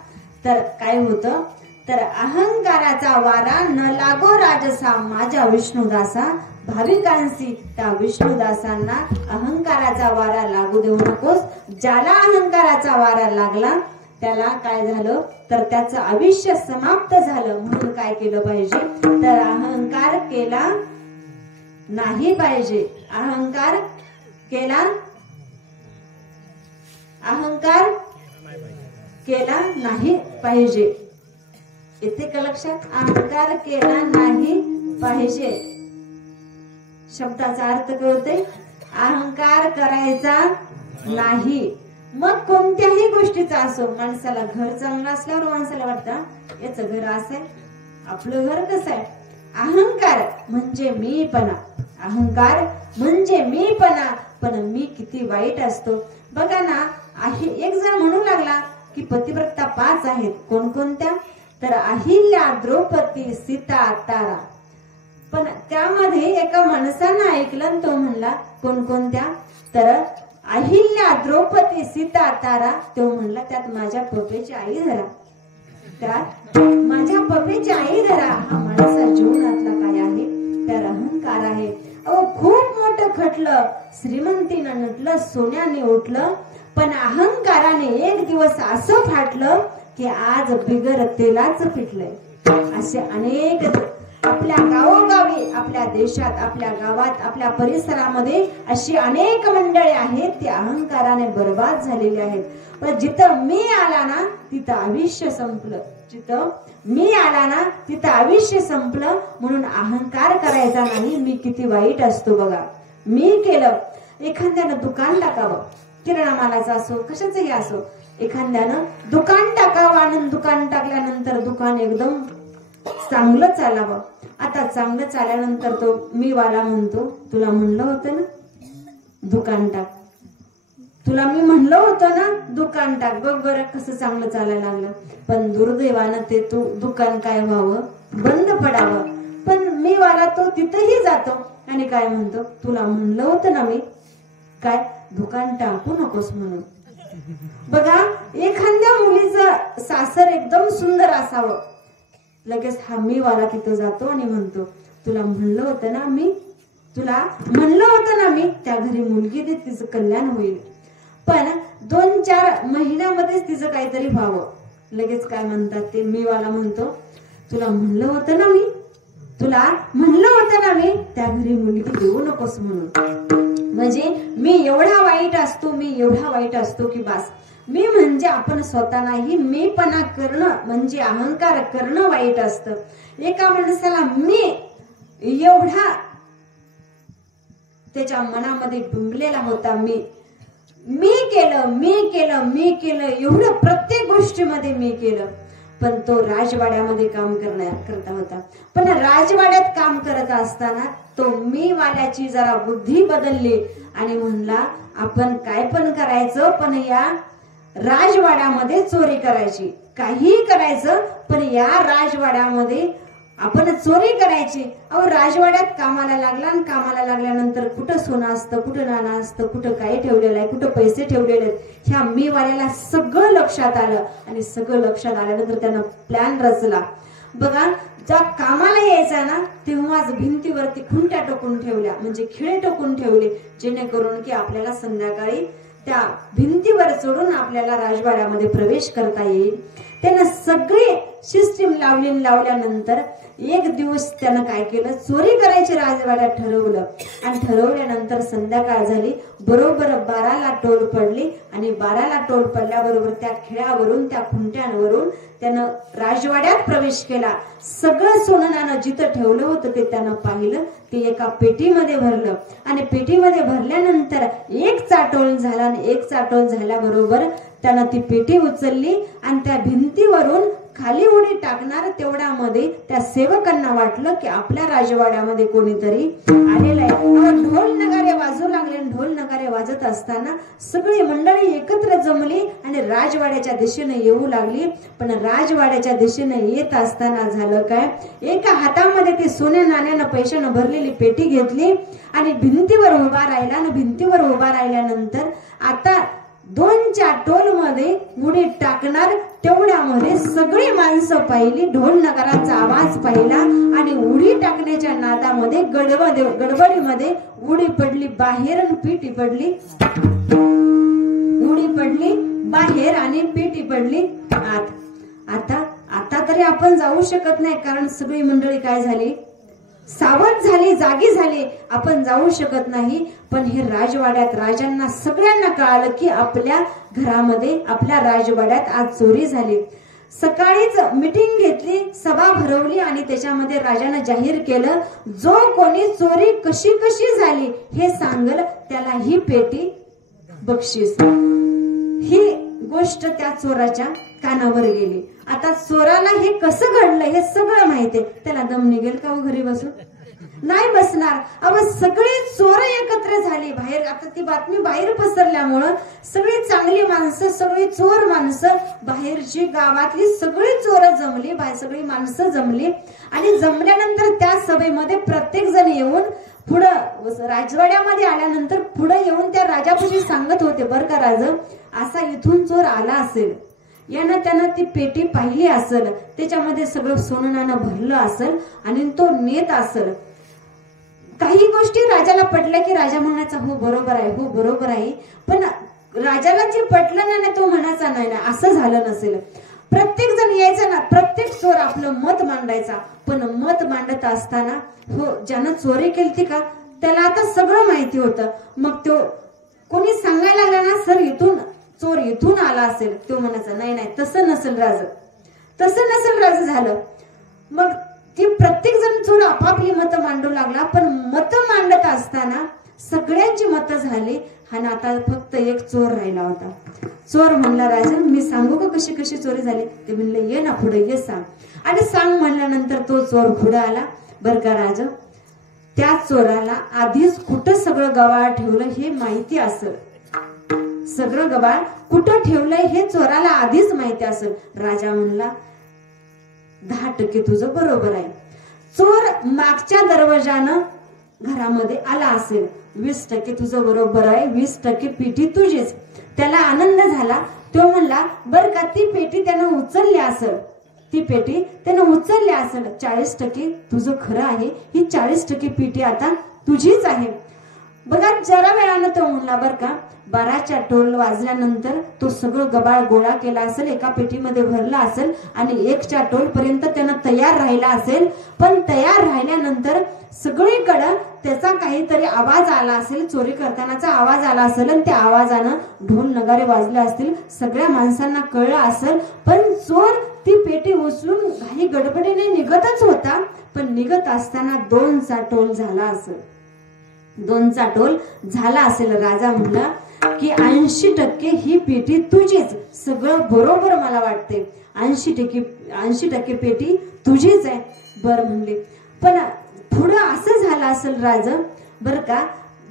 तर काय होतं, तर अहंकाराचा वारा न लागो राजसा माझ्या विष्णुदासा, भाविकांशी त्या विष्णुदासांना अहंकाराचा वारा लागू देऊ नकोस. ज्याला अहंकाराचा वारा लागला त्याला काय झालं, तर त्याचं आयुष्य समाप्त झालं. म्हणून काय केलं पाहिजे, तर अहंकार केला नाही पाहिजे. अहंकार केला नाही पाहिजे. येते का लक्षात? अहंकार केला नाही पाहिजे. शब्दाचा अर्थ कळते, अहंकार करायचा नाही. मग कोणत्याही गोष्टीचा असो, माणसाला घर चांगलं असल्यावर माणसाला वाटतं याचं घर असं आहे, आपलं घर कसं आहे. अहंकार म्हणजे मीपणा, अहंकार म्हणजे मीपणा. पण मी किती वाईट असतो बघा ना. एक जण म्हणू लागला की पतिव्रता 5 आहेत. कोणकोणत्या, तर अहिल्या, द्रौपदी, सीता, तारा. पण त्यामध्ये एका माणसानं ऐकलं आणि तो म्हणला कोणकोणत्या, तर अहिल्या, द्रौपदी, सीता, तारा. तो म्हणला त्यात माझ्या पप्पेची आई धरा, त्यात माझ्या पप्पेची आई धरा. हा माणसा जीवनातला काय आहे, तर अहंकार आहे. अहो खूप मोठं खटलं, श्रीमंतीनं नटलं, सोन्याने उठलं, पण अहंकाराने एक दिवस असं फाटलं की आज बिगर तेलाच पिटलंय. असे अनेक आपल्या गावोगावी, आपल्या देशात, आपल्या गावात, आपल्या परिसरामध्ये अशी अनेक मंडळी आहेत ती अहंकाराने बर्बाद झालेली आहेत. पण जिथं मी आला ना तिथं आयुष्य संपलं. जिथं मी आला ना तिथं आयुष्य संपलं. म्हणून अहंकार करायचा नाही. मी किती वाईट असतो बघा. मी केलं, एखाद्यानं दुकान टाकावं, किराणा मालाचं असो, कशाचंही असो, एखाद्यानं दुकान टाकावं आणि दुकान टाकल्यानंतर दुकान एकदम चांगलं चालावं. आता चांगलं चालल्यानंतर तो मी वाला म्हणतो, तुला म्हणलं होतं ना दुकान टाक, तुला मी म्हणलं होतं ना दुकान टाक, बघ बरं कसं चांगलं चालायला लागलं. पण दुर्दैवानं ते तू दुकान काय व्हावं, बंद पडावं. पण मी वाला तो तिथंही जातो आणि काय म्हणतो, तुला म्हणलं होतं ना मी काय दुकान टाकू नकोस म्हणून. बघा, एखाद्या मुलीचं सासर एकदम सुंदर असावं, लगेच हा मी वाला तिथं जातो आणि म्हणतो, तुला म्हणलं होतं ना मी, तुला म्हणलं होतं ना मी त्या घरी मुलगी दे, तिचं कल्याण होईल. पण 2-4 महिन्यामध्येच तिचं काहीतरी व्हावं. लगेच काय म्हणतात ते मी वाला म्हणतो, तुला म्हणलं होतं ना मी, तुला म्हणलं होतं ना मी त्या घरी मुलगी देऊ नकोस म्हणून. म्हणजे मी एवढा वाईट असतो, मी एवढा वाईट असतो की बस. मी म्हणजे आपण स्वतःलाही मीपणा करणं म्हणजे अहंकार करणं वाईट असतं. एका माणसाला मी एवढा त्याच्या मनामध्ये बिंबलेला होता, मी केलं एवढं प्रत्येक गोष्टीमध्ये मी केलं. पण तो राजवाड्यामध्ये काम करता होता. पण राजवाड्यात काम करत असताना तो मी वाल्याची जरा बुद्धी बदलली आणि म्हणला आपण काय पण करायचं, पण या राजवाड्यामध्ये चोरी करायची, काही करायचं, पण या राजवाड्यामध्ये आपण चोरी करायची. अहो राजवाड्यात कामाला लागला आणि कामाला लागल्यानंतर कुठं सोनं असतं, कुठं नाणं असतं, कुठं काय ठेवलेलं आहे, कुठं पैसे ठेवलेले आहेत, ह्या मी वाल्याला सगळं लक्षात आलं. आणि सगळं लक्षात आल्यानंतर त्यानं प्लॅन रचला. बघा, ज्या कामाला यायचा ना तेव्हाच भिंतीवरती खुंट्या टोकून ठेवल्या, म्हणजे खिळे टोकून ठेवले, जेणेकरून की आपल्याला संध्याकाळी त्या भिंतीवर चढून आपल्याला राजवाड्यामध्ये प्रवेश करता येईल. त्यानं सगळी सिस्टीम लावल्यानंतर एक दिवस त्यानं काय केलं, चोरी करायची राजवाड्यात ठरवलं. आणि ठरवल्यानंतर संध्याकाळ झाली, बरोबर 12ला टोल पडली. आणि 12ला टोल पडल्याबरोबर त्या खिळ्यावरून, त्या खुंट्यांवरून त्यानं राजवाड्यात प्रवेश केला. सगळं सोनं नाणं जिथं ठेवलं होतं ते त्यानं पाहिलं, ते एका पेटीमध्ये भरलं. आणि पेटीमध्ये भरल्यानंतर एक चाटोल झाला. आणि एक चाटोल झाल्याबरोबर त्यानं ती पेटी उचलली आणि त्या भिंतीवरून खाली उडी टाकणार तेवढ्यामध्ये त्या सेवकांना वाटलं की आपल्या राजवाड्यामध्ये कोणीतरी आलेलं आहे. ढोल नगारे वाजू लागले. ढोल नगारे वाजत असताना सगळी मंडळी एकत्र जमली आणि राजवाड्याच्या दिशेने येऊ लागली. पण राजवाड्याच्या दिशेने येत असताना झालं काय, एका हातामध्ये ती सोन्या नाण्यानं पैशानं भरलेली पेटी घेतली आणि भिंतीवर उभा राहिला. आणि भिंतीवर उभा राहिल्यानंतर आता 2च्या टोल मध्ये उडी टाकणार तेवढ्यामध्ये सगळी माणसं पाहिली, ढोल नगाराचा आवाज पाहिला आणि उडी टाकण्याच्या नादामध्ये गडबडीमध्ये उडी पडली बाहेर आणि पिटी पडली, उडी पडली बाहेर आणि पिटी पडली आत. आता तरी आपण जाऊ शकत नाही, कारण सगळी मंडळी काय झाली, सावध झाली, जागी झाली. आपण जाऊ शकत नाही. पण हे राजवाड्यात राजांना सगळ्यांना कळालं की आपल्या घरामध्ये, आपल्या राजवाड्यात आज चोरी झाली. सकाळीच मीटिंग घेतली, सभा भरवली आणि त्याच्यामध्ये राजाने जाहीर केलं, जो कोणी चोरी कशी कशी झाली हे सांगल त्याला ही पेटी बक्षीस. ही गोष्ट त्या चोराच्या कानावर गेली. आता चोराला हे कसं घडलं हे सगळं माहितीये, त्याला दम निघेल का घरी बसून? नाही बसणार. अव सगळी चोर एकत्र झाली बाहेर. आता ती बातमी बाहेर पसरल्यामुळं सगळी चांगली माणसं, सगळी चोर माणसं, बाहेरची गावातली सगळी चोर जमली, सगळी माणसं जमली. आणि जमल्यानंतर त्या सभेमध्ये प्रत्येक जण येऊन पुढं राजवाड्यामध्ये आल्यानंतर पुढे येऊन त्या राजापाशी सांगत होते, बर का राज, असा इथून चोर आला असेल, यानं त्यानं ती पेटी पाहिली असेल, त्याच्यामध्ये सगळं सोनं नाणं भरलं असेल आणि तो नेत असेल. काही गोष्टी राजाला पटल्या की राजा म्हणायचा हो बरोबर आहे, हो बरोबर आहे. पण राजाला जे पटलं नाही तो म्हणायचा नाही ना, असं झालं नसेल. प्रत्येक जण यायचा ना, प्रत्येक चोर आपलं मत मांडायचा. पण मत मांडत असताना हो ज्यानं चोरी केली का त्याला आता सगळं माहिती होतं. मग तो कोणी सांगायला लागला ना, सर इथून चोर इथून आला असेल, तो म्हणायचा नाही नाही तसं नसेल राज, तसं नसेल राज झालं. मग ती प्रत्येक जण चोर आपापली मतं मांडू लागला. पण मतं मांडत असताना सगळ्यांची मतं झाली आणि आता फक्त एक चोर राहिला होता. चोर म्हणला, राजा मी सांगू का कशी कशी चोरी झाली? ते म्हणले ये ना पुढे, ये सांग. आणि सांग म्हणल्यानंतर तो चोर पुढे आला. बर का राजा, त्या चोराला आधीच कुठं सगळं गवाळ ठेवलं हे माहिती असेल, सगळं गवाळ कुठं ठेवलंय हे चोराला आधीच माहिती असेल. राजा म्हणला 10% तुझं बरोबर आहे. चोर मागच्या दरवाजानं घरामध्ये आला असेल, 20% तुझं बरोबर आहे, 20% पेटी तुझीच. त्याला आनंद झाला. तो म्हणला बर का ती पेटी त्यानं उचलली असेल, ती पेटी त्यानं उचलली असेल, 40% तुझं खरं आहे, ही 40% पेटी आता तुझीच आहे. बघा जरा वेळानं तो म्हणला बर का 12च्या टोल वाजल्यानंतर तो सगळं गबाळ गोळा केला असेल, एका पेटीमध्ये भरला असेल आणि 1च्या टोल पर्यंत त्यानं तयार राहिला असेल. पण तयार राहिल्यानंतर सगळीकडं त्याचा काहीतरी आवाज आला असेल, चोरी करतानाचा आवाज आला असेल आणि त्या आवाजानं ढोल नगारे वाजले असतील, सगळ्या माणसांना कळलं असेल. पण चोर ती पेटी उचलून घाई गडबडीने निघतच होता. पण निघत असताना 2चा टोल झाला असेल, 2चा टोल झाला असेल. राजा म्हणला की 80% ही पेटी तुझीच, सगळं बरोबर मला वाटते, 80% पेटी तुझीच आहे. बर म्हणले. पण पुढं असं झालं असेल राजा बर का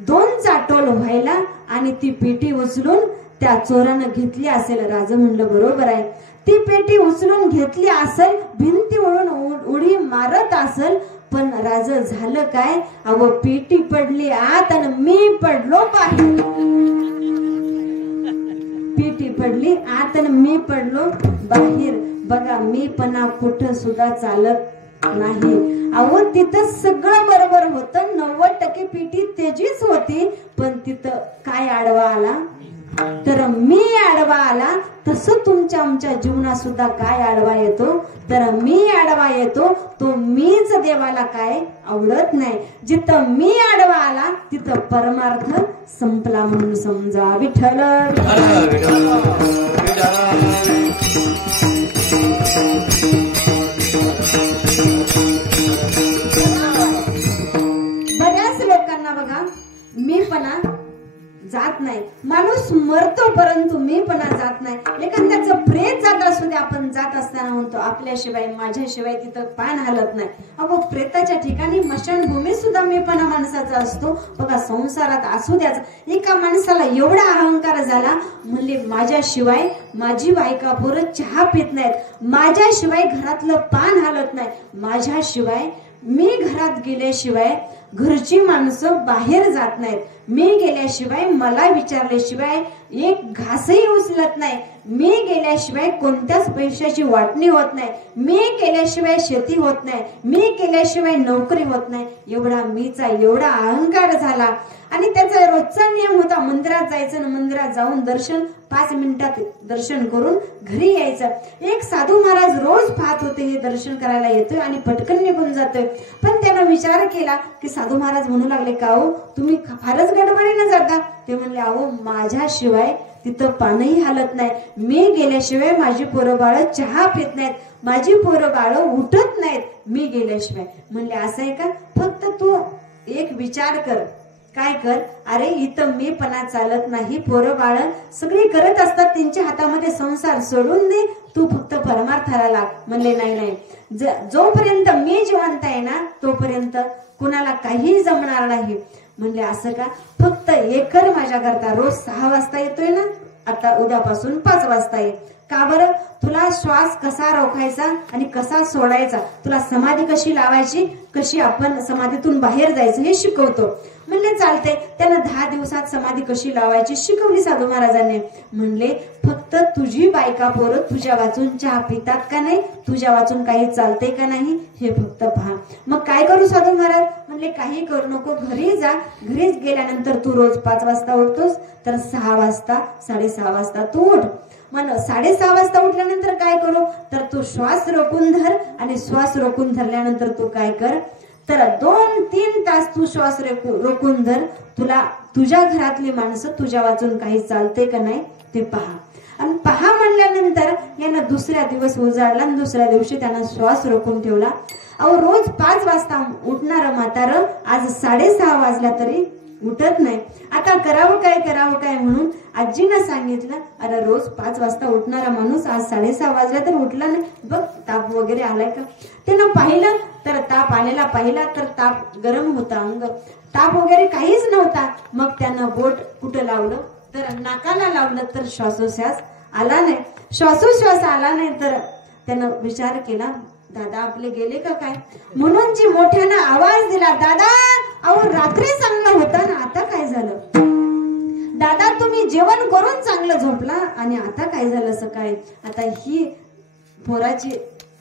2चा टोल व्हायला आणि ती पेटी उचलून त्या चोरानं घेतली असेल. राजा म्हणलं बरोबर आहे, ती पेटी उचलून घेतली असेल, भिंतीवरून उडी मारत असेल. पण राजा झालं काय, अव पेटी पडली आत आणि मी पडलो बाहेर. पेटी पडली आत आणि मी पडलो बाहेर. बघा मी पणा कुठं सुद्धा चालत नाही. अहो तिथं सगळं बरोबर होतं, 90% पेटी त्याचीच होती. पण तिथं काय आडवा आला, तर मी आडवा आला. तसं तुमच्या आमच्या जीवनात सुद्धा काय आडवा येतो, तर मी आडवा येतो. तो मीच देवाला काय आवडत नाही. जिथं मी आडवा आला तिथं परमार्थ संपला म्हणून समजा. विठ्ठल बऱ्याच लोकांना बघा मीपणा जात नाही. माणूस मरतो परंतु मीपणा जात नाही. एखाद्याचं प्रेत जात असू दे, आपण जात असताना म्हणतो आपल्याशिवाय माझ्याशिवाय तिथं पान हलत नाही. अहो प्रेताच्या ठिकाणी मशानभूमी सुद्धा मीपणा माणसाचा असतो. बघा संसारात असू द्याच. एका माणसाला एवढा अहंकार झाला, म्हणले माझ्याशिवाय माझी बायका पोरं चहा पित नाहीत, माझ्याशिवाय घरातलं पान हलत नाही, माझ्याशिवाय मी घरात गेल्याशिवाय घरची माणसं बाहेर जात नाहीत. मी गेल्याशिवाय मला विचारल्याशिवाय एक घासही उचलत नाही. मी गेल्याशिवाय कोणत्याच पैशाची वाटणी होत नाही. मी केल्याशिवाय शेती होत नाही. मी केल्याशिवाय नोकरी होत नाही. एवढा मीचा एवढा अहंकार झाला. आणि त्याचा रोजचा नियम होता मंदिरात जायचं आणि मंदिरात जाऊन दर्शन 5 मिनिटात दर्शन करून घरी यायचं. एक साधू महाराज रोज पाहत होते हे दर्शन करायला येतोय आणि पटकन निघून जातोय. पण त्यानं विचार केला की साधू महाराज म्हणू लागले का हो तुम्ही फारच गडबडीने जाता. ते म्हणले अहो माझ्याशिवाय तिथं पानही हालत नाही. मी गेल्याशिवाय माझी पोरं बाळ चहा पित नाहीत. माझी पोरं बाळ उठत नाहीत मी गेल्याशिवाय. म्हणले असं आहे का. फक्त तू एक विचार कर. काय कर. अरे इथं मी पणा चालत नाही. पोरं बाळ सगळी करत असतात. त्यांच्या हातामध्ये संसार सोडून दे. तू फक्त परमार्थाला लाग. म्हणले नाही नाही जोपर्यंत मी जिवंत आहे ना तोपर्यंत कुणाला काही जमणार नाही. म्हणले असं का. फक्त एक कर माझ्याकरता. रोज 6 वाजता येतोय ना. आता उद्यापासून 5 वाजता ये. का बरं. तुला श्वास कसा रोखायचा आणि कसा सोडायचा. तुला समाधी कशी लावायची. कशी आपण समाधीतून बाहेर जायचं हे शिकवतो. म्हणले चालते. त्यानं 10 दिवसात समाधी कशी लावायची शिकवली साधू महाराजांनी. म्हणले फक्त तुझी बायका पोरं तुझ्या वाचून चहा पितात का नाही. तुझ्या वाचून काही चालते का नाही हे फक्त पहा. मग काय करू साधू महाराज. म्हणले काही करू नको. घरी जा. घरीच गेल्यानंतर तू रोज 5 वाजता उठतोस तर 6 वाजता 6:30 वाजता तू उठ. मग 6:30 वाजता उठल्यानंतर काय करू तर तू श्वास रोखून धर. आणि श्वास रोखून धरल्यानंतर तू काय कर तर 2-3 तास तू श्वास रोखून धर. तुला तुझ्या घरातली माणसं तुझ्या वाचून काही चालते का नाही ते पहा. आणि पहा म्हणल्यानंतर यानं दुसऱ्या दिवस उजाडला आणि दुसऱ्या दिवशी त्यानं श्वास रोखून ठेवला. अहो रोज 5 वाजता उठणारं म्हातारं आज 6:30 वाजला तरी उठत नाही. आता करावं काय म्हणून आजीनं सांगितलं अरे रोज 5 वाजता उठणारा माणूस आज 6:30 वाजला तर उठला नाही. बघ ताप वगैरे आलाय का. त्यानं पाहिलं तर ताप आलेला पाहिला तर ताप गरम होता. अंग ताप वगैरे काहीच नव्हता. मग त्यानं बोट कुठं लावलं तर नाकाला लावलं तर श्वासोश्वास आला नाही. श्वासोश्वास आला नाही तर त्यानं विचार केला दादा आपले गेले का काय. म्हणून जी मोठ्यानं आवाज दिला दादा अहो रात्री चांगला होता ना आता काय झालं. दादा तुम्ही जेवण करून चांगलं झोपला आणि आता काय झालं सकाळी. आता ही पोराची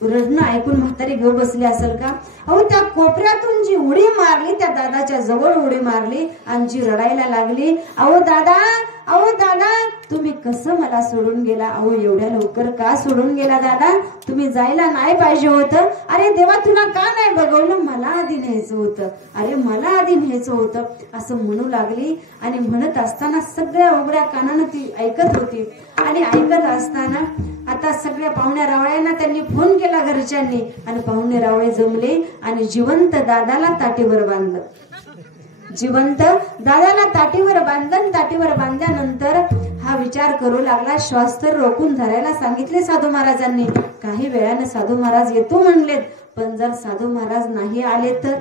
रडणं ऐकून म्हातारी घेऊ बसली असेल का. अहो त्या कोपऱ्यातून जी उडी मारली त्या दादाच्या जवळ उडी मारली आणि जी रडायला लागली अहो दादा तुम्ही कसं मला सोडून गेला. अहो एवढ्या लवकर का सोडून गेला दादा. तुम्ही जायला नाही पाहिजे होतं. अरे देवा तुला का नाही बघवलं. मला आधी न्यायचं होतं. अरे मला आधी न्यायचं होतं असं म्हणू लागली. आणि म्हणत असताना सगळ्या उघड्या कानानं ती ऐकत होती. आणि ऐकत असताना आता सगळ्या पाहुण्या रावळ्यांना त्यांनी फोन केला घरच्यांनी. आणि पाहुणे रावळे जमले आणि जिवंत दादाला ताटीवर बांधलं. जिवंत दादाला ताटीवर बांधलं. ताटीवर बांधल्यानंतर हा विचार करू लागला श्वास तर रोखून धरायला सांगितले साधू महाराजांनी. काही वेळाने साधू महाराज येतो म्हणलेत. पण जर साधू महाराज नाही आले तर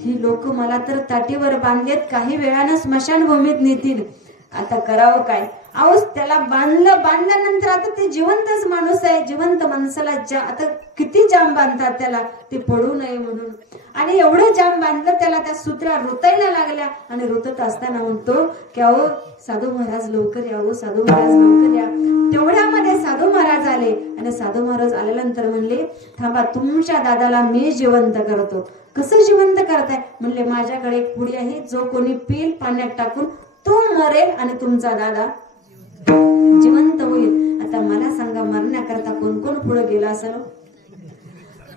ही लोक मला तर ताटीवर बांधलेत काही वेळानं स्मशानभूमीत नेतील. आता करावं काय. अहो त्याला बांधल्यानंतर आता ते जिवंतच माणूस आहे. जिवंत माणसाला आता किती जाम बांधतात त्याला ते पडू नये म्हणून. आणि एवढं जाम बांधलं त्याला त्या सुत्र्या रुतायला लागल्या. आणि रुतत असताना म्हणतो की अहो साधू महाराज लवकर या. अहो साधू महाराज लवकर या. तेवढ्यामध्ये साधू महाराज आले. आणि साधू महाराज आल्यानंतर म्हणले थांबा तुमच्या दादाला मी जिवंत करतो. कसं जिवंत करताय. म्हणले माझ्याकडे एक पुडी आहे जो कोणी पिल पाण्यात टाकून तो मरेल आणि तुमचा दादा जिवंत होईल. आता मला सांगा मरण्याकरता कोण कोण पुढे गेला असेल.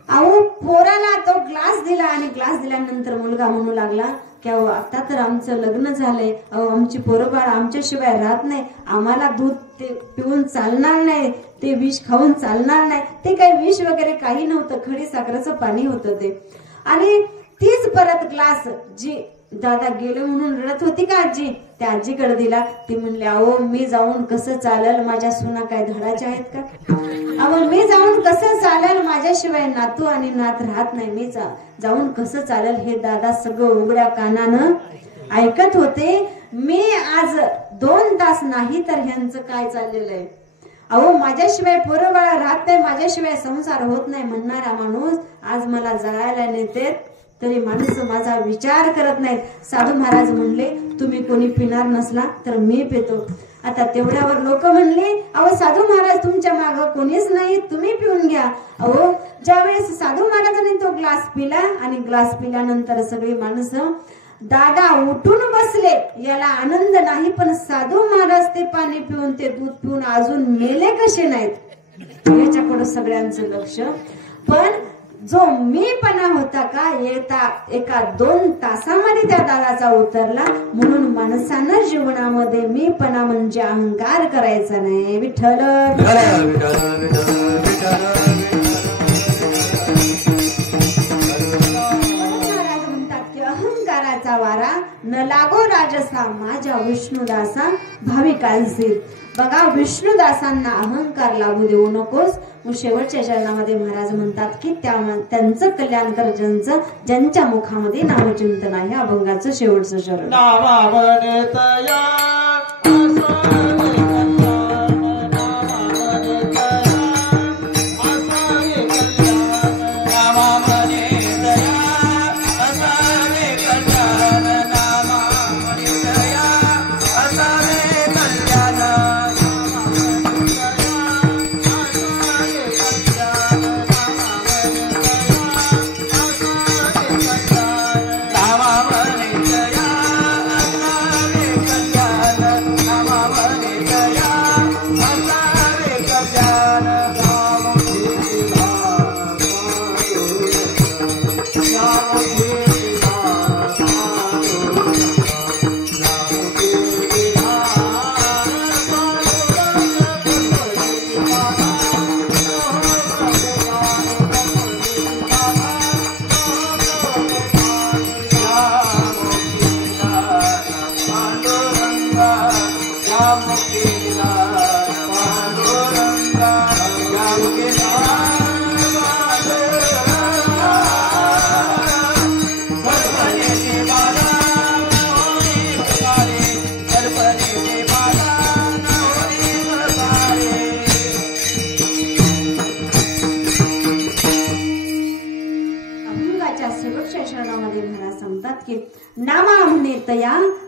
अहो पोराला तो ग्लास दिला. आणि ग्लास दिल्यानंतर मुलगा म्हणू लागला की अहो आता तर आमचं लग्न झालंय. अहो आमची पोरं बाळ आमच्याशिवाय राहत नाही. आम्हाला दूध ते पिऊन चालणार नाही. ते विष खाऊन चालणार नाही. ते काही विष वगैरे काही नव्हतं. खडी साखरेचं पाणी होतं ते. आणि तीच परत ग्लास जी दादा गेले म्हणून रडत होती का आजी त्या आजीकडे दिला. ती म्हणले अहो मी जाऊन कसं चालेल. माझ्या सुना काय धडाच्या आहेत का. अहो मी जाऊन कसं चालेल. माझ्याशिवाय नातू आणि नात राहत नाही. मी जाऊन कसं चालेल. हे दादा सगळं उघड्या कानानं ऐकत होते. मी आज 2 तास नाही तर ह्यांचं काय चाललेलं आहे. अहो माझ्याशिवाय पोरबाळा राहत नाही, माझ्याशिवाय संसार होत नाही म्हणणारा माणूस आज मला जळायला नेते तरी माणूस माझा विचार करत नाहीत. साधू महाराज म्हणले तुम्ही कोणी पिणार नसला तर मी पितो. आता तेवढ्यावर लोक म्हणले अहो साधू महाराज तुमच्या माग कोणीच नाही, तुम्ही पिऊन घ्या. अहो ज्यावेळेस साधू महाराजांनी तो ग्लास पिला आणि ग्लास पिल्यानंतर सगळी माणसं दादा उठून बसले, याला आनंद नाही. पण साधू महाराज ते पाणी पिऊन ते दूध पिऊन अजून मेले कसे नाहीत याच्याकडे सगळ्यांचं लक्ष. पण जो मीपणा होता का एका 2 तासामध्ये त्या दादाचा उतरला. म्हणून माणसानं जीवनामध्ये मीपणा म्हणजे अहंकार करायचा नाही. विठ्ठल वारा न लागो राजसा माझ्या विष्णुदासा भाविकांचे. बघा विष्णुदासांना अहंकार लागू देऊ नकोस. मग शेवटच्या चरणामध्ये महाराज म्हणतात की त्यांचं कल्याण कर ज्यांच्या मुखामध्ये नामचिंतन आहे. अभंगाचं शेवटचं चरण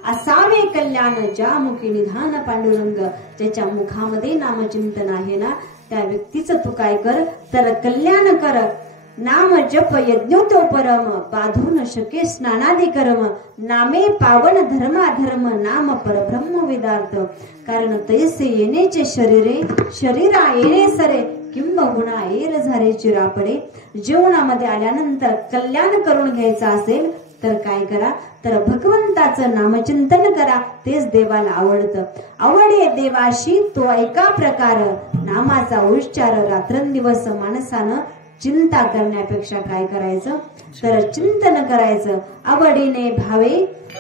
असावे कल्याण ज्या मुखी निधान पांडुरंग. ज्याच्या मुखामध्ये नामचिंतन आहे ना त्या व्यक्तीचं तू काय कर तर कल्याण कर. नाम जप यज्ञोतो परम बाधू न शके स्नानादी कर्म. नामे पावन धर्माधर्म नाम परब्रह्म वेदार्थ. कारण तैसे येण्याचे शरीरे शरीरा येणे सरे किंबहुना एर झारे चिरापडे. जीवनामध्ये आल्यानंतर कल्याण करून घ्यायचं असेल तर काय करा तर भगवंताचं नामचिंतन करा. तेच देवाला आवडतं. आवडे देवाशी तो एका प्रकार नामाचा उच्चार रात्रंदिवस. माणसानं चिंता करण्यापेक्षा काय करायचं तर चिंतन करायचं. आवडीने भावे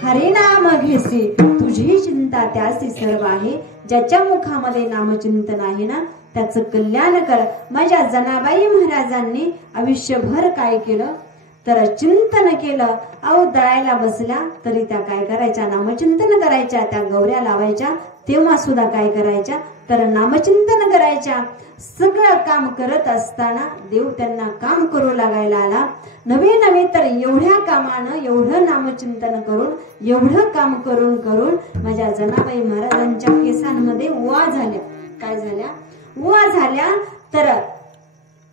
हरे नाम घेसी तुझी चिंता त्यासी सर्व आहे. ज्याच्या मुखामध्ये नामचिंतन आहे ना त्याचं कल्याण कर. माझ्या जनाबाई महाराजांनी आयुष्यभर काय केलं तर चिंतन केलं. अहो दळायला बसल्या तरी त्या काय करायच्या नामचिंतन करायच्या. त्या गौऱ्या लावायच्या तेव्हा सुद्धा काय करायच्या तर नामचिंतन करायच्या. सगळं काम करत असताना देव त्यांना काम करू लागायला आला. नवे तर एवढ्या कामानं एवढं नामचिंतन करून एवढं काम करून करून माझ्या जनाबाई महाराजांच्या केसांमध्ये उवा झाल्या. काय झाल्या उवा झाल्या. तर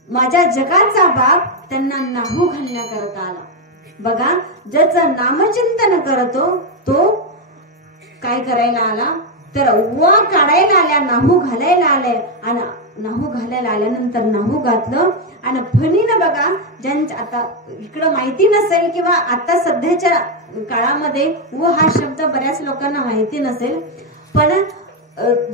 माझ्या जगाचा बाप त्यांना नाहू घालण्याकरता आला. बघा ज्याचं नामचिंतन करतो तो काय करायला आला तर उवा काढायला आल्या, नाहू घालायला आले. आणि नाहू घालायला आल्यानंतर नाहू घातलं आणि फणीनं बघा ज्यांच्या आता इकडं माहिती नसेल किंवा आता सध्याच्या काळामध्ये व हा शब्द बऱ्याच लोकांना माहिती नसेल. पण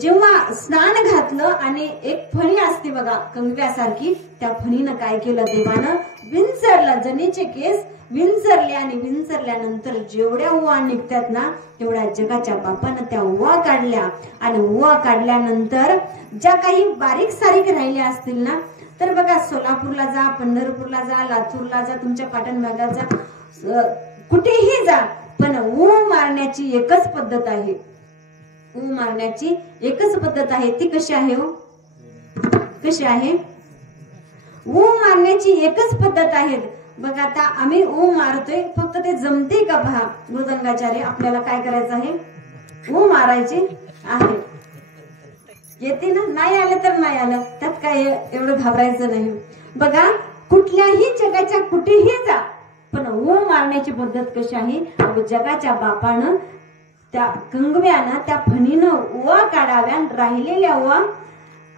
जेव्हा स्नान घातलं आणि एक फणी असते बघा कंगव्यासारखी त्या फणीनं काय केलं देवानं विंचरलं. जनीचे केस विंचरले आणि विंचरल्यानंतर जेवढ्या उवा निघतात ना तेवढ्या जगाच्या बापानं त्या उवा काढल्या. आणि उवा काढल्यानंतर ज्या काही बारीक सारीक राहिल्या असतील ना तर बघा सोलापूरला जा, पंढरपूरला जा, लातूरला जा, तुमच्या पाटण भागात जा, कुठेही जा, पण ऊ मारण्याची एकच पद्धत आहे. ऊ मारण्याची एकच पद्धत आहे. ती कशी आहे हो कशी आहे? ऊ मारण्याची एकच पद्धत आहे. बघा आता आम्ही ऊ मारतोय, फक्त ते जमते का पहा. मृदंगाचार्य आपल्याला काय करायचं आहे? ऊ मारायचे आहे. येते ना? नाही आलं तर नाही आलं, त्यात काय एवढं घाबरायचं नाही. बघा कुठल्याही जगाच्या कुठेही जा, पण ऊ मारण्याची पद्धत कशी आहे? जगाच्या बापानं त्या कंगव्यानं त्या फणीनं ओवा काढाव्या, राहिलेल्या ओवा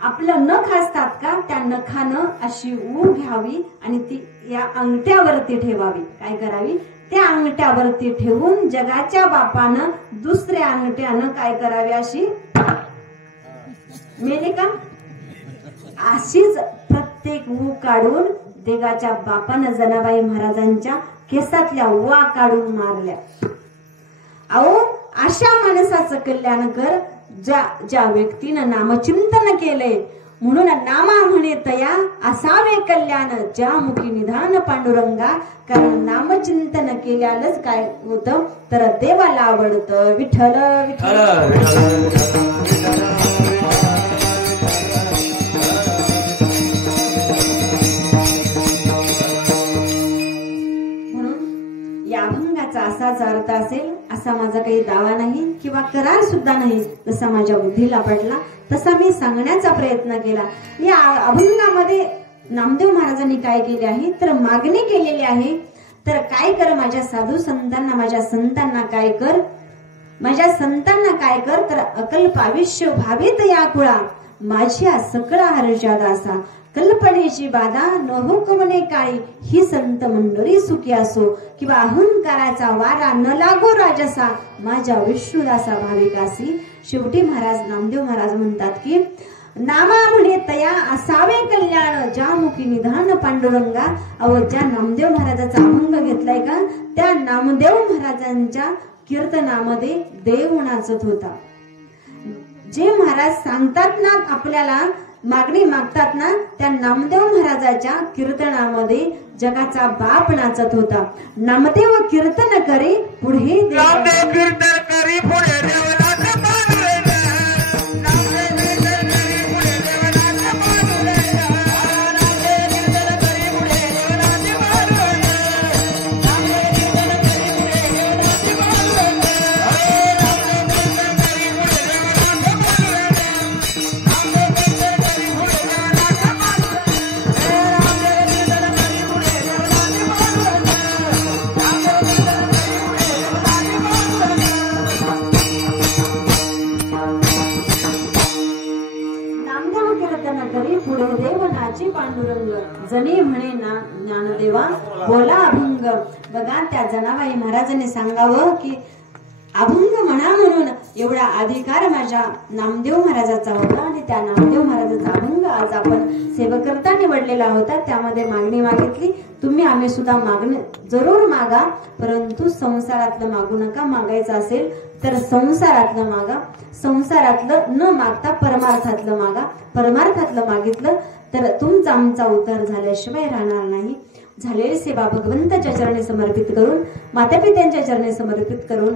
आपलं नख असतात का, त्या नखानं अशी ऊ घ्यावी आणि ती या अंगठ्यावरती ठेवावी. काय करावी? त्या अंगठ्यावरती ठेवून जगाच्या बापानं दुसऱ्या अंगठ्यानं काय करावी? अशी मेले का? अशीच प्रत्येक ऊ काढून देगाच्या बापानं जनाबाई महाराजांच्या केसातल्या ओवा काढून मारल्या. अहो अशा माणसाचं कल्याण कर ज्या व्यक्तीनं नामचिंतन केलंय. म्हणून नामा म्हणे तया असावे कल्याण, ज्या मुखी निधान पांडुरंगा. कारण नामचिंतन केल्यालाच काय होतं तर देवाला आवडतं. विठ्ठल विठ्ठल. असाच अर्थ असेल असा माझा काही दावा नाही किंवा करार सुद्धा नाही. जसा माझ्या बुद्धीला पडला तसा मी सांगण्याचा प्रयत्न केला. या अभंगामध्ये नामदेव महाराजांनी काय केले आहे तर मागणी केलेली आहे. तर काय कर माझ्या साधू संतांना, माझ्या संतांना काय कर, माझ्या संतांना काय कर तर अकल्प आयुष्य भावित या कुळा, माझ्या सकळा हर्षादा असा. कल्पनेची बाधा न कवने काळी, ही संत मंडळी सुखी असो. किंवा अहंकाराचा वारा न लागो राजसा, माझ्या विष्णुदासा भाविकासी. शेवटी महाराज नामदेव महाराज म्हणतात की नामा म्हणे तया असावे कल्याण, ज्या मुखी निधान पांडुरंगा. अहो ज्या नामदेव महाराजाचा अभंग घेतलाय का, त्या नामदेव महाराजांच्या कीर्तनामध्ये देव नाचत होता. जे महाराज सांगतात ना आपल्याला, मागणी मागतात ना, त्या नामदेव महाराजाच्या कीर्तनामध्ये जगाचा बाप नाचत होता. नामदेव कीर्तन करी पुढे नामदेव कीर्तन करी पुढे देवनाथ पांडुरंगा. नामदेव कीर्तन करी पुढे देवनाथ पांडुरंगा. नामदेव कीर्तन करी पुढे देवनाथ पांडुरंगा. नामदेव कीर्तन करी पुढे देवनाथ पांडुरंगा. नामदेव कीर्तन करी पुढे देवनाथ पांडुरंगा. नामदेव कीर्तन करी पुढे देवनाथ पांडुरंगा. नामदेव कीर्तन करी पुढे देवनाथ पांडुरंगा. नामदेव कीर्तन करी पुढे नामदेव कीर्तन करी पुढे देवनाची पांडुरंग. जनी म्हणे ना ज्ञानदेवा बोला अभंग. बघा त्या जनाबाई महाराजांनी सांगावं की अभंग म्हणा म्हणून एवढा अधिकार माझ्या नामदेव महाराजाचा होता. आणि त्या नामदेव महाराजाचा अभंग आज आपण सेवकर्ता निवडलेला होता. त्यामध्ये मागणी मागितली. तुम्ही आम्ही सुद्धा मागणी जरूर मागा, परंतु संसारातलं मागू नका. मागायचं असेल तर संसारातलं मागा. संसारातलं न मागता परमार्थातलं मागा. परमार्थातलं मागितलं तर तुमचा आमचा उद्धार झाल्याशिवाय राहणार नाही. झालेली सेवा भगवंताच्या चरणी समर्पित करून, मातापित्यांच्या चरणी समर्पित करून,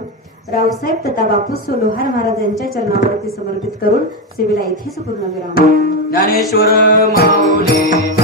रावसाहेब तथा बापूसो लोहार महाराज यांच्या चरणावरती समर्पित करून सेवेला इथेच पूर्ण विराम. ज्ञानेश्वर माऊली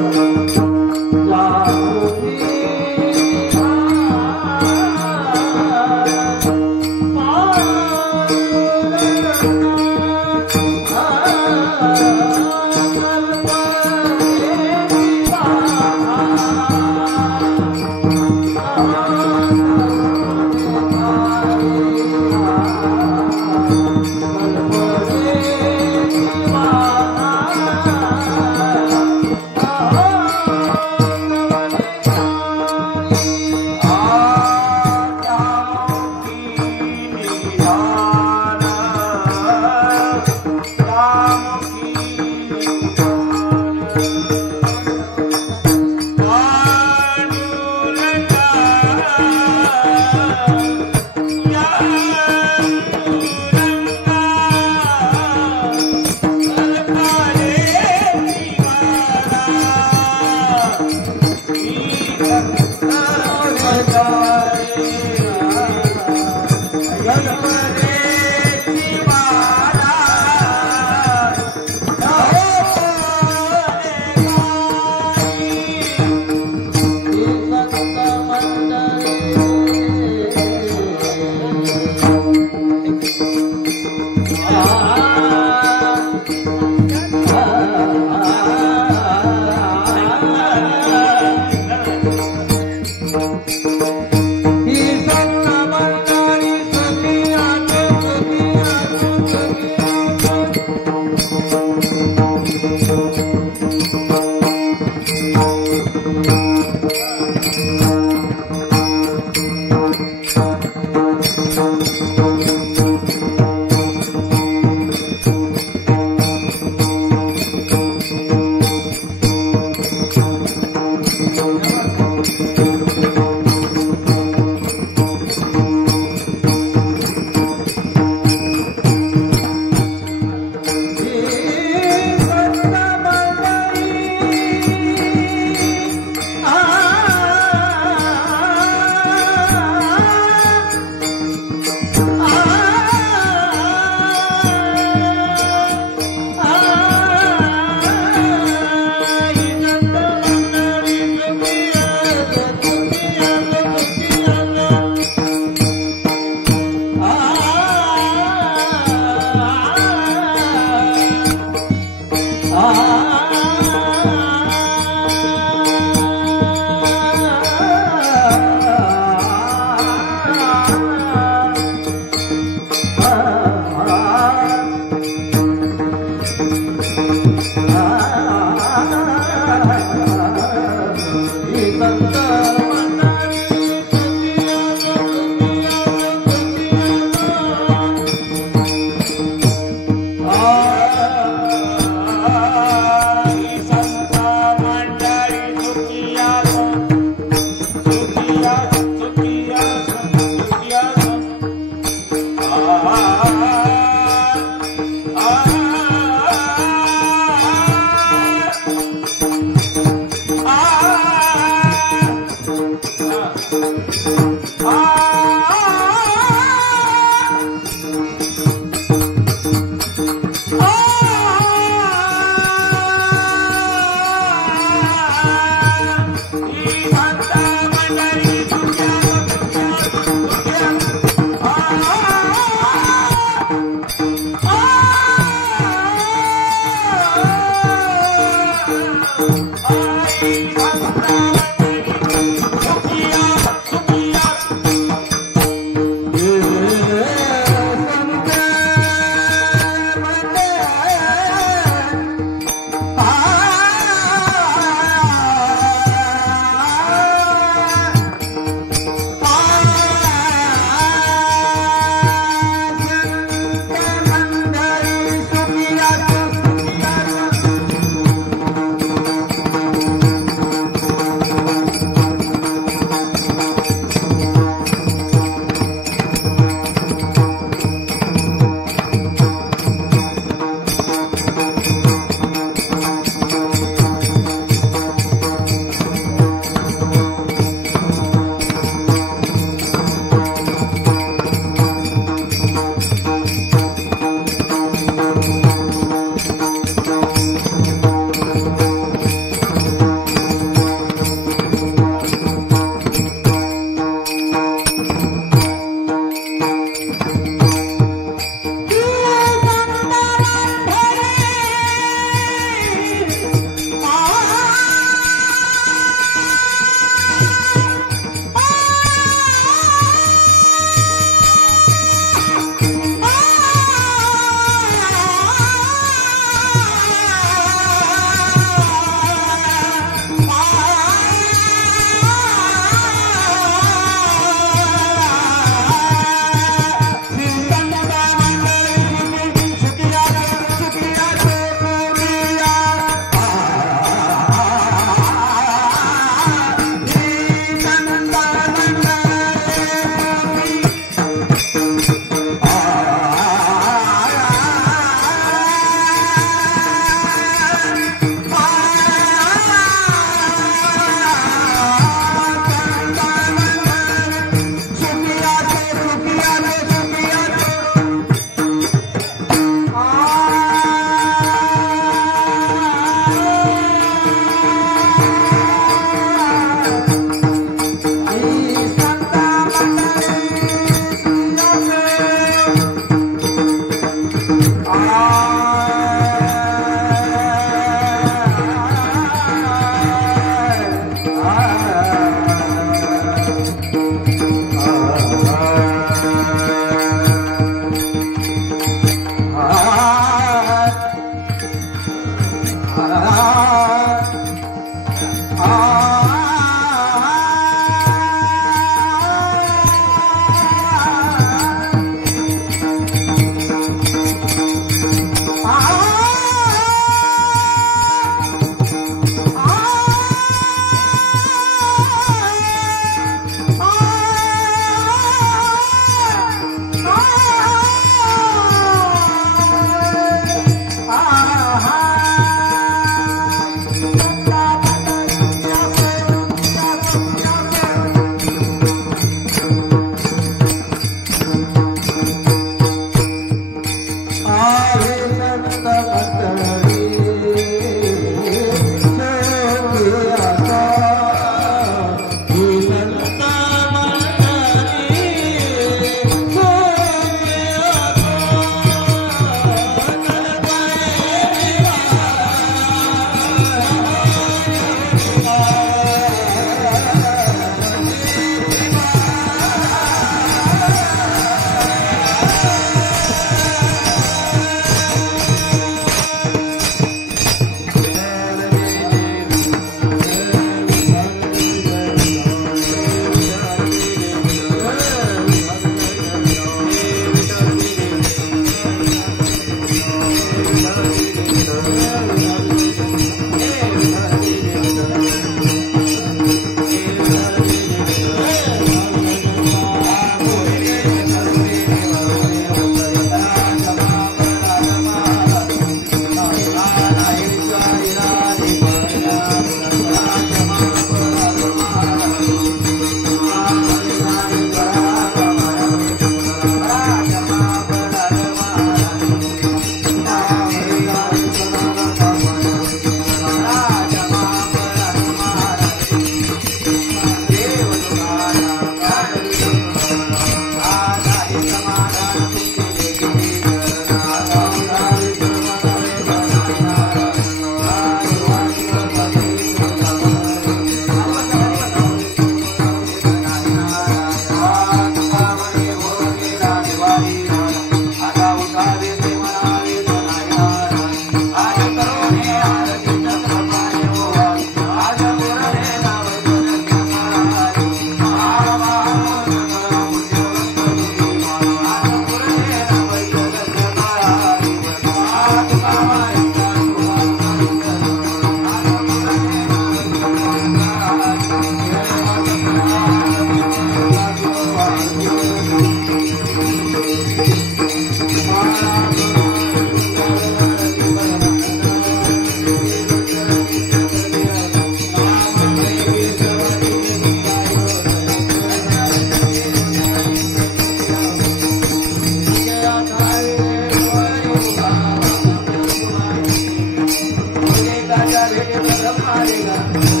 आलेला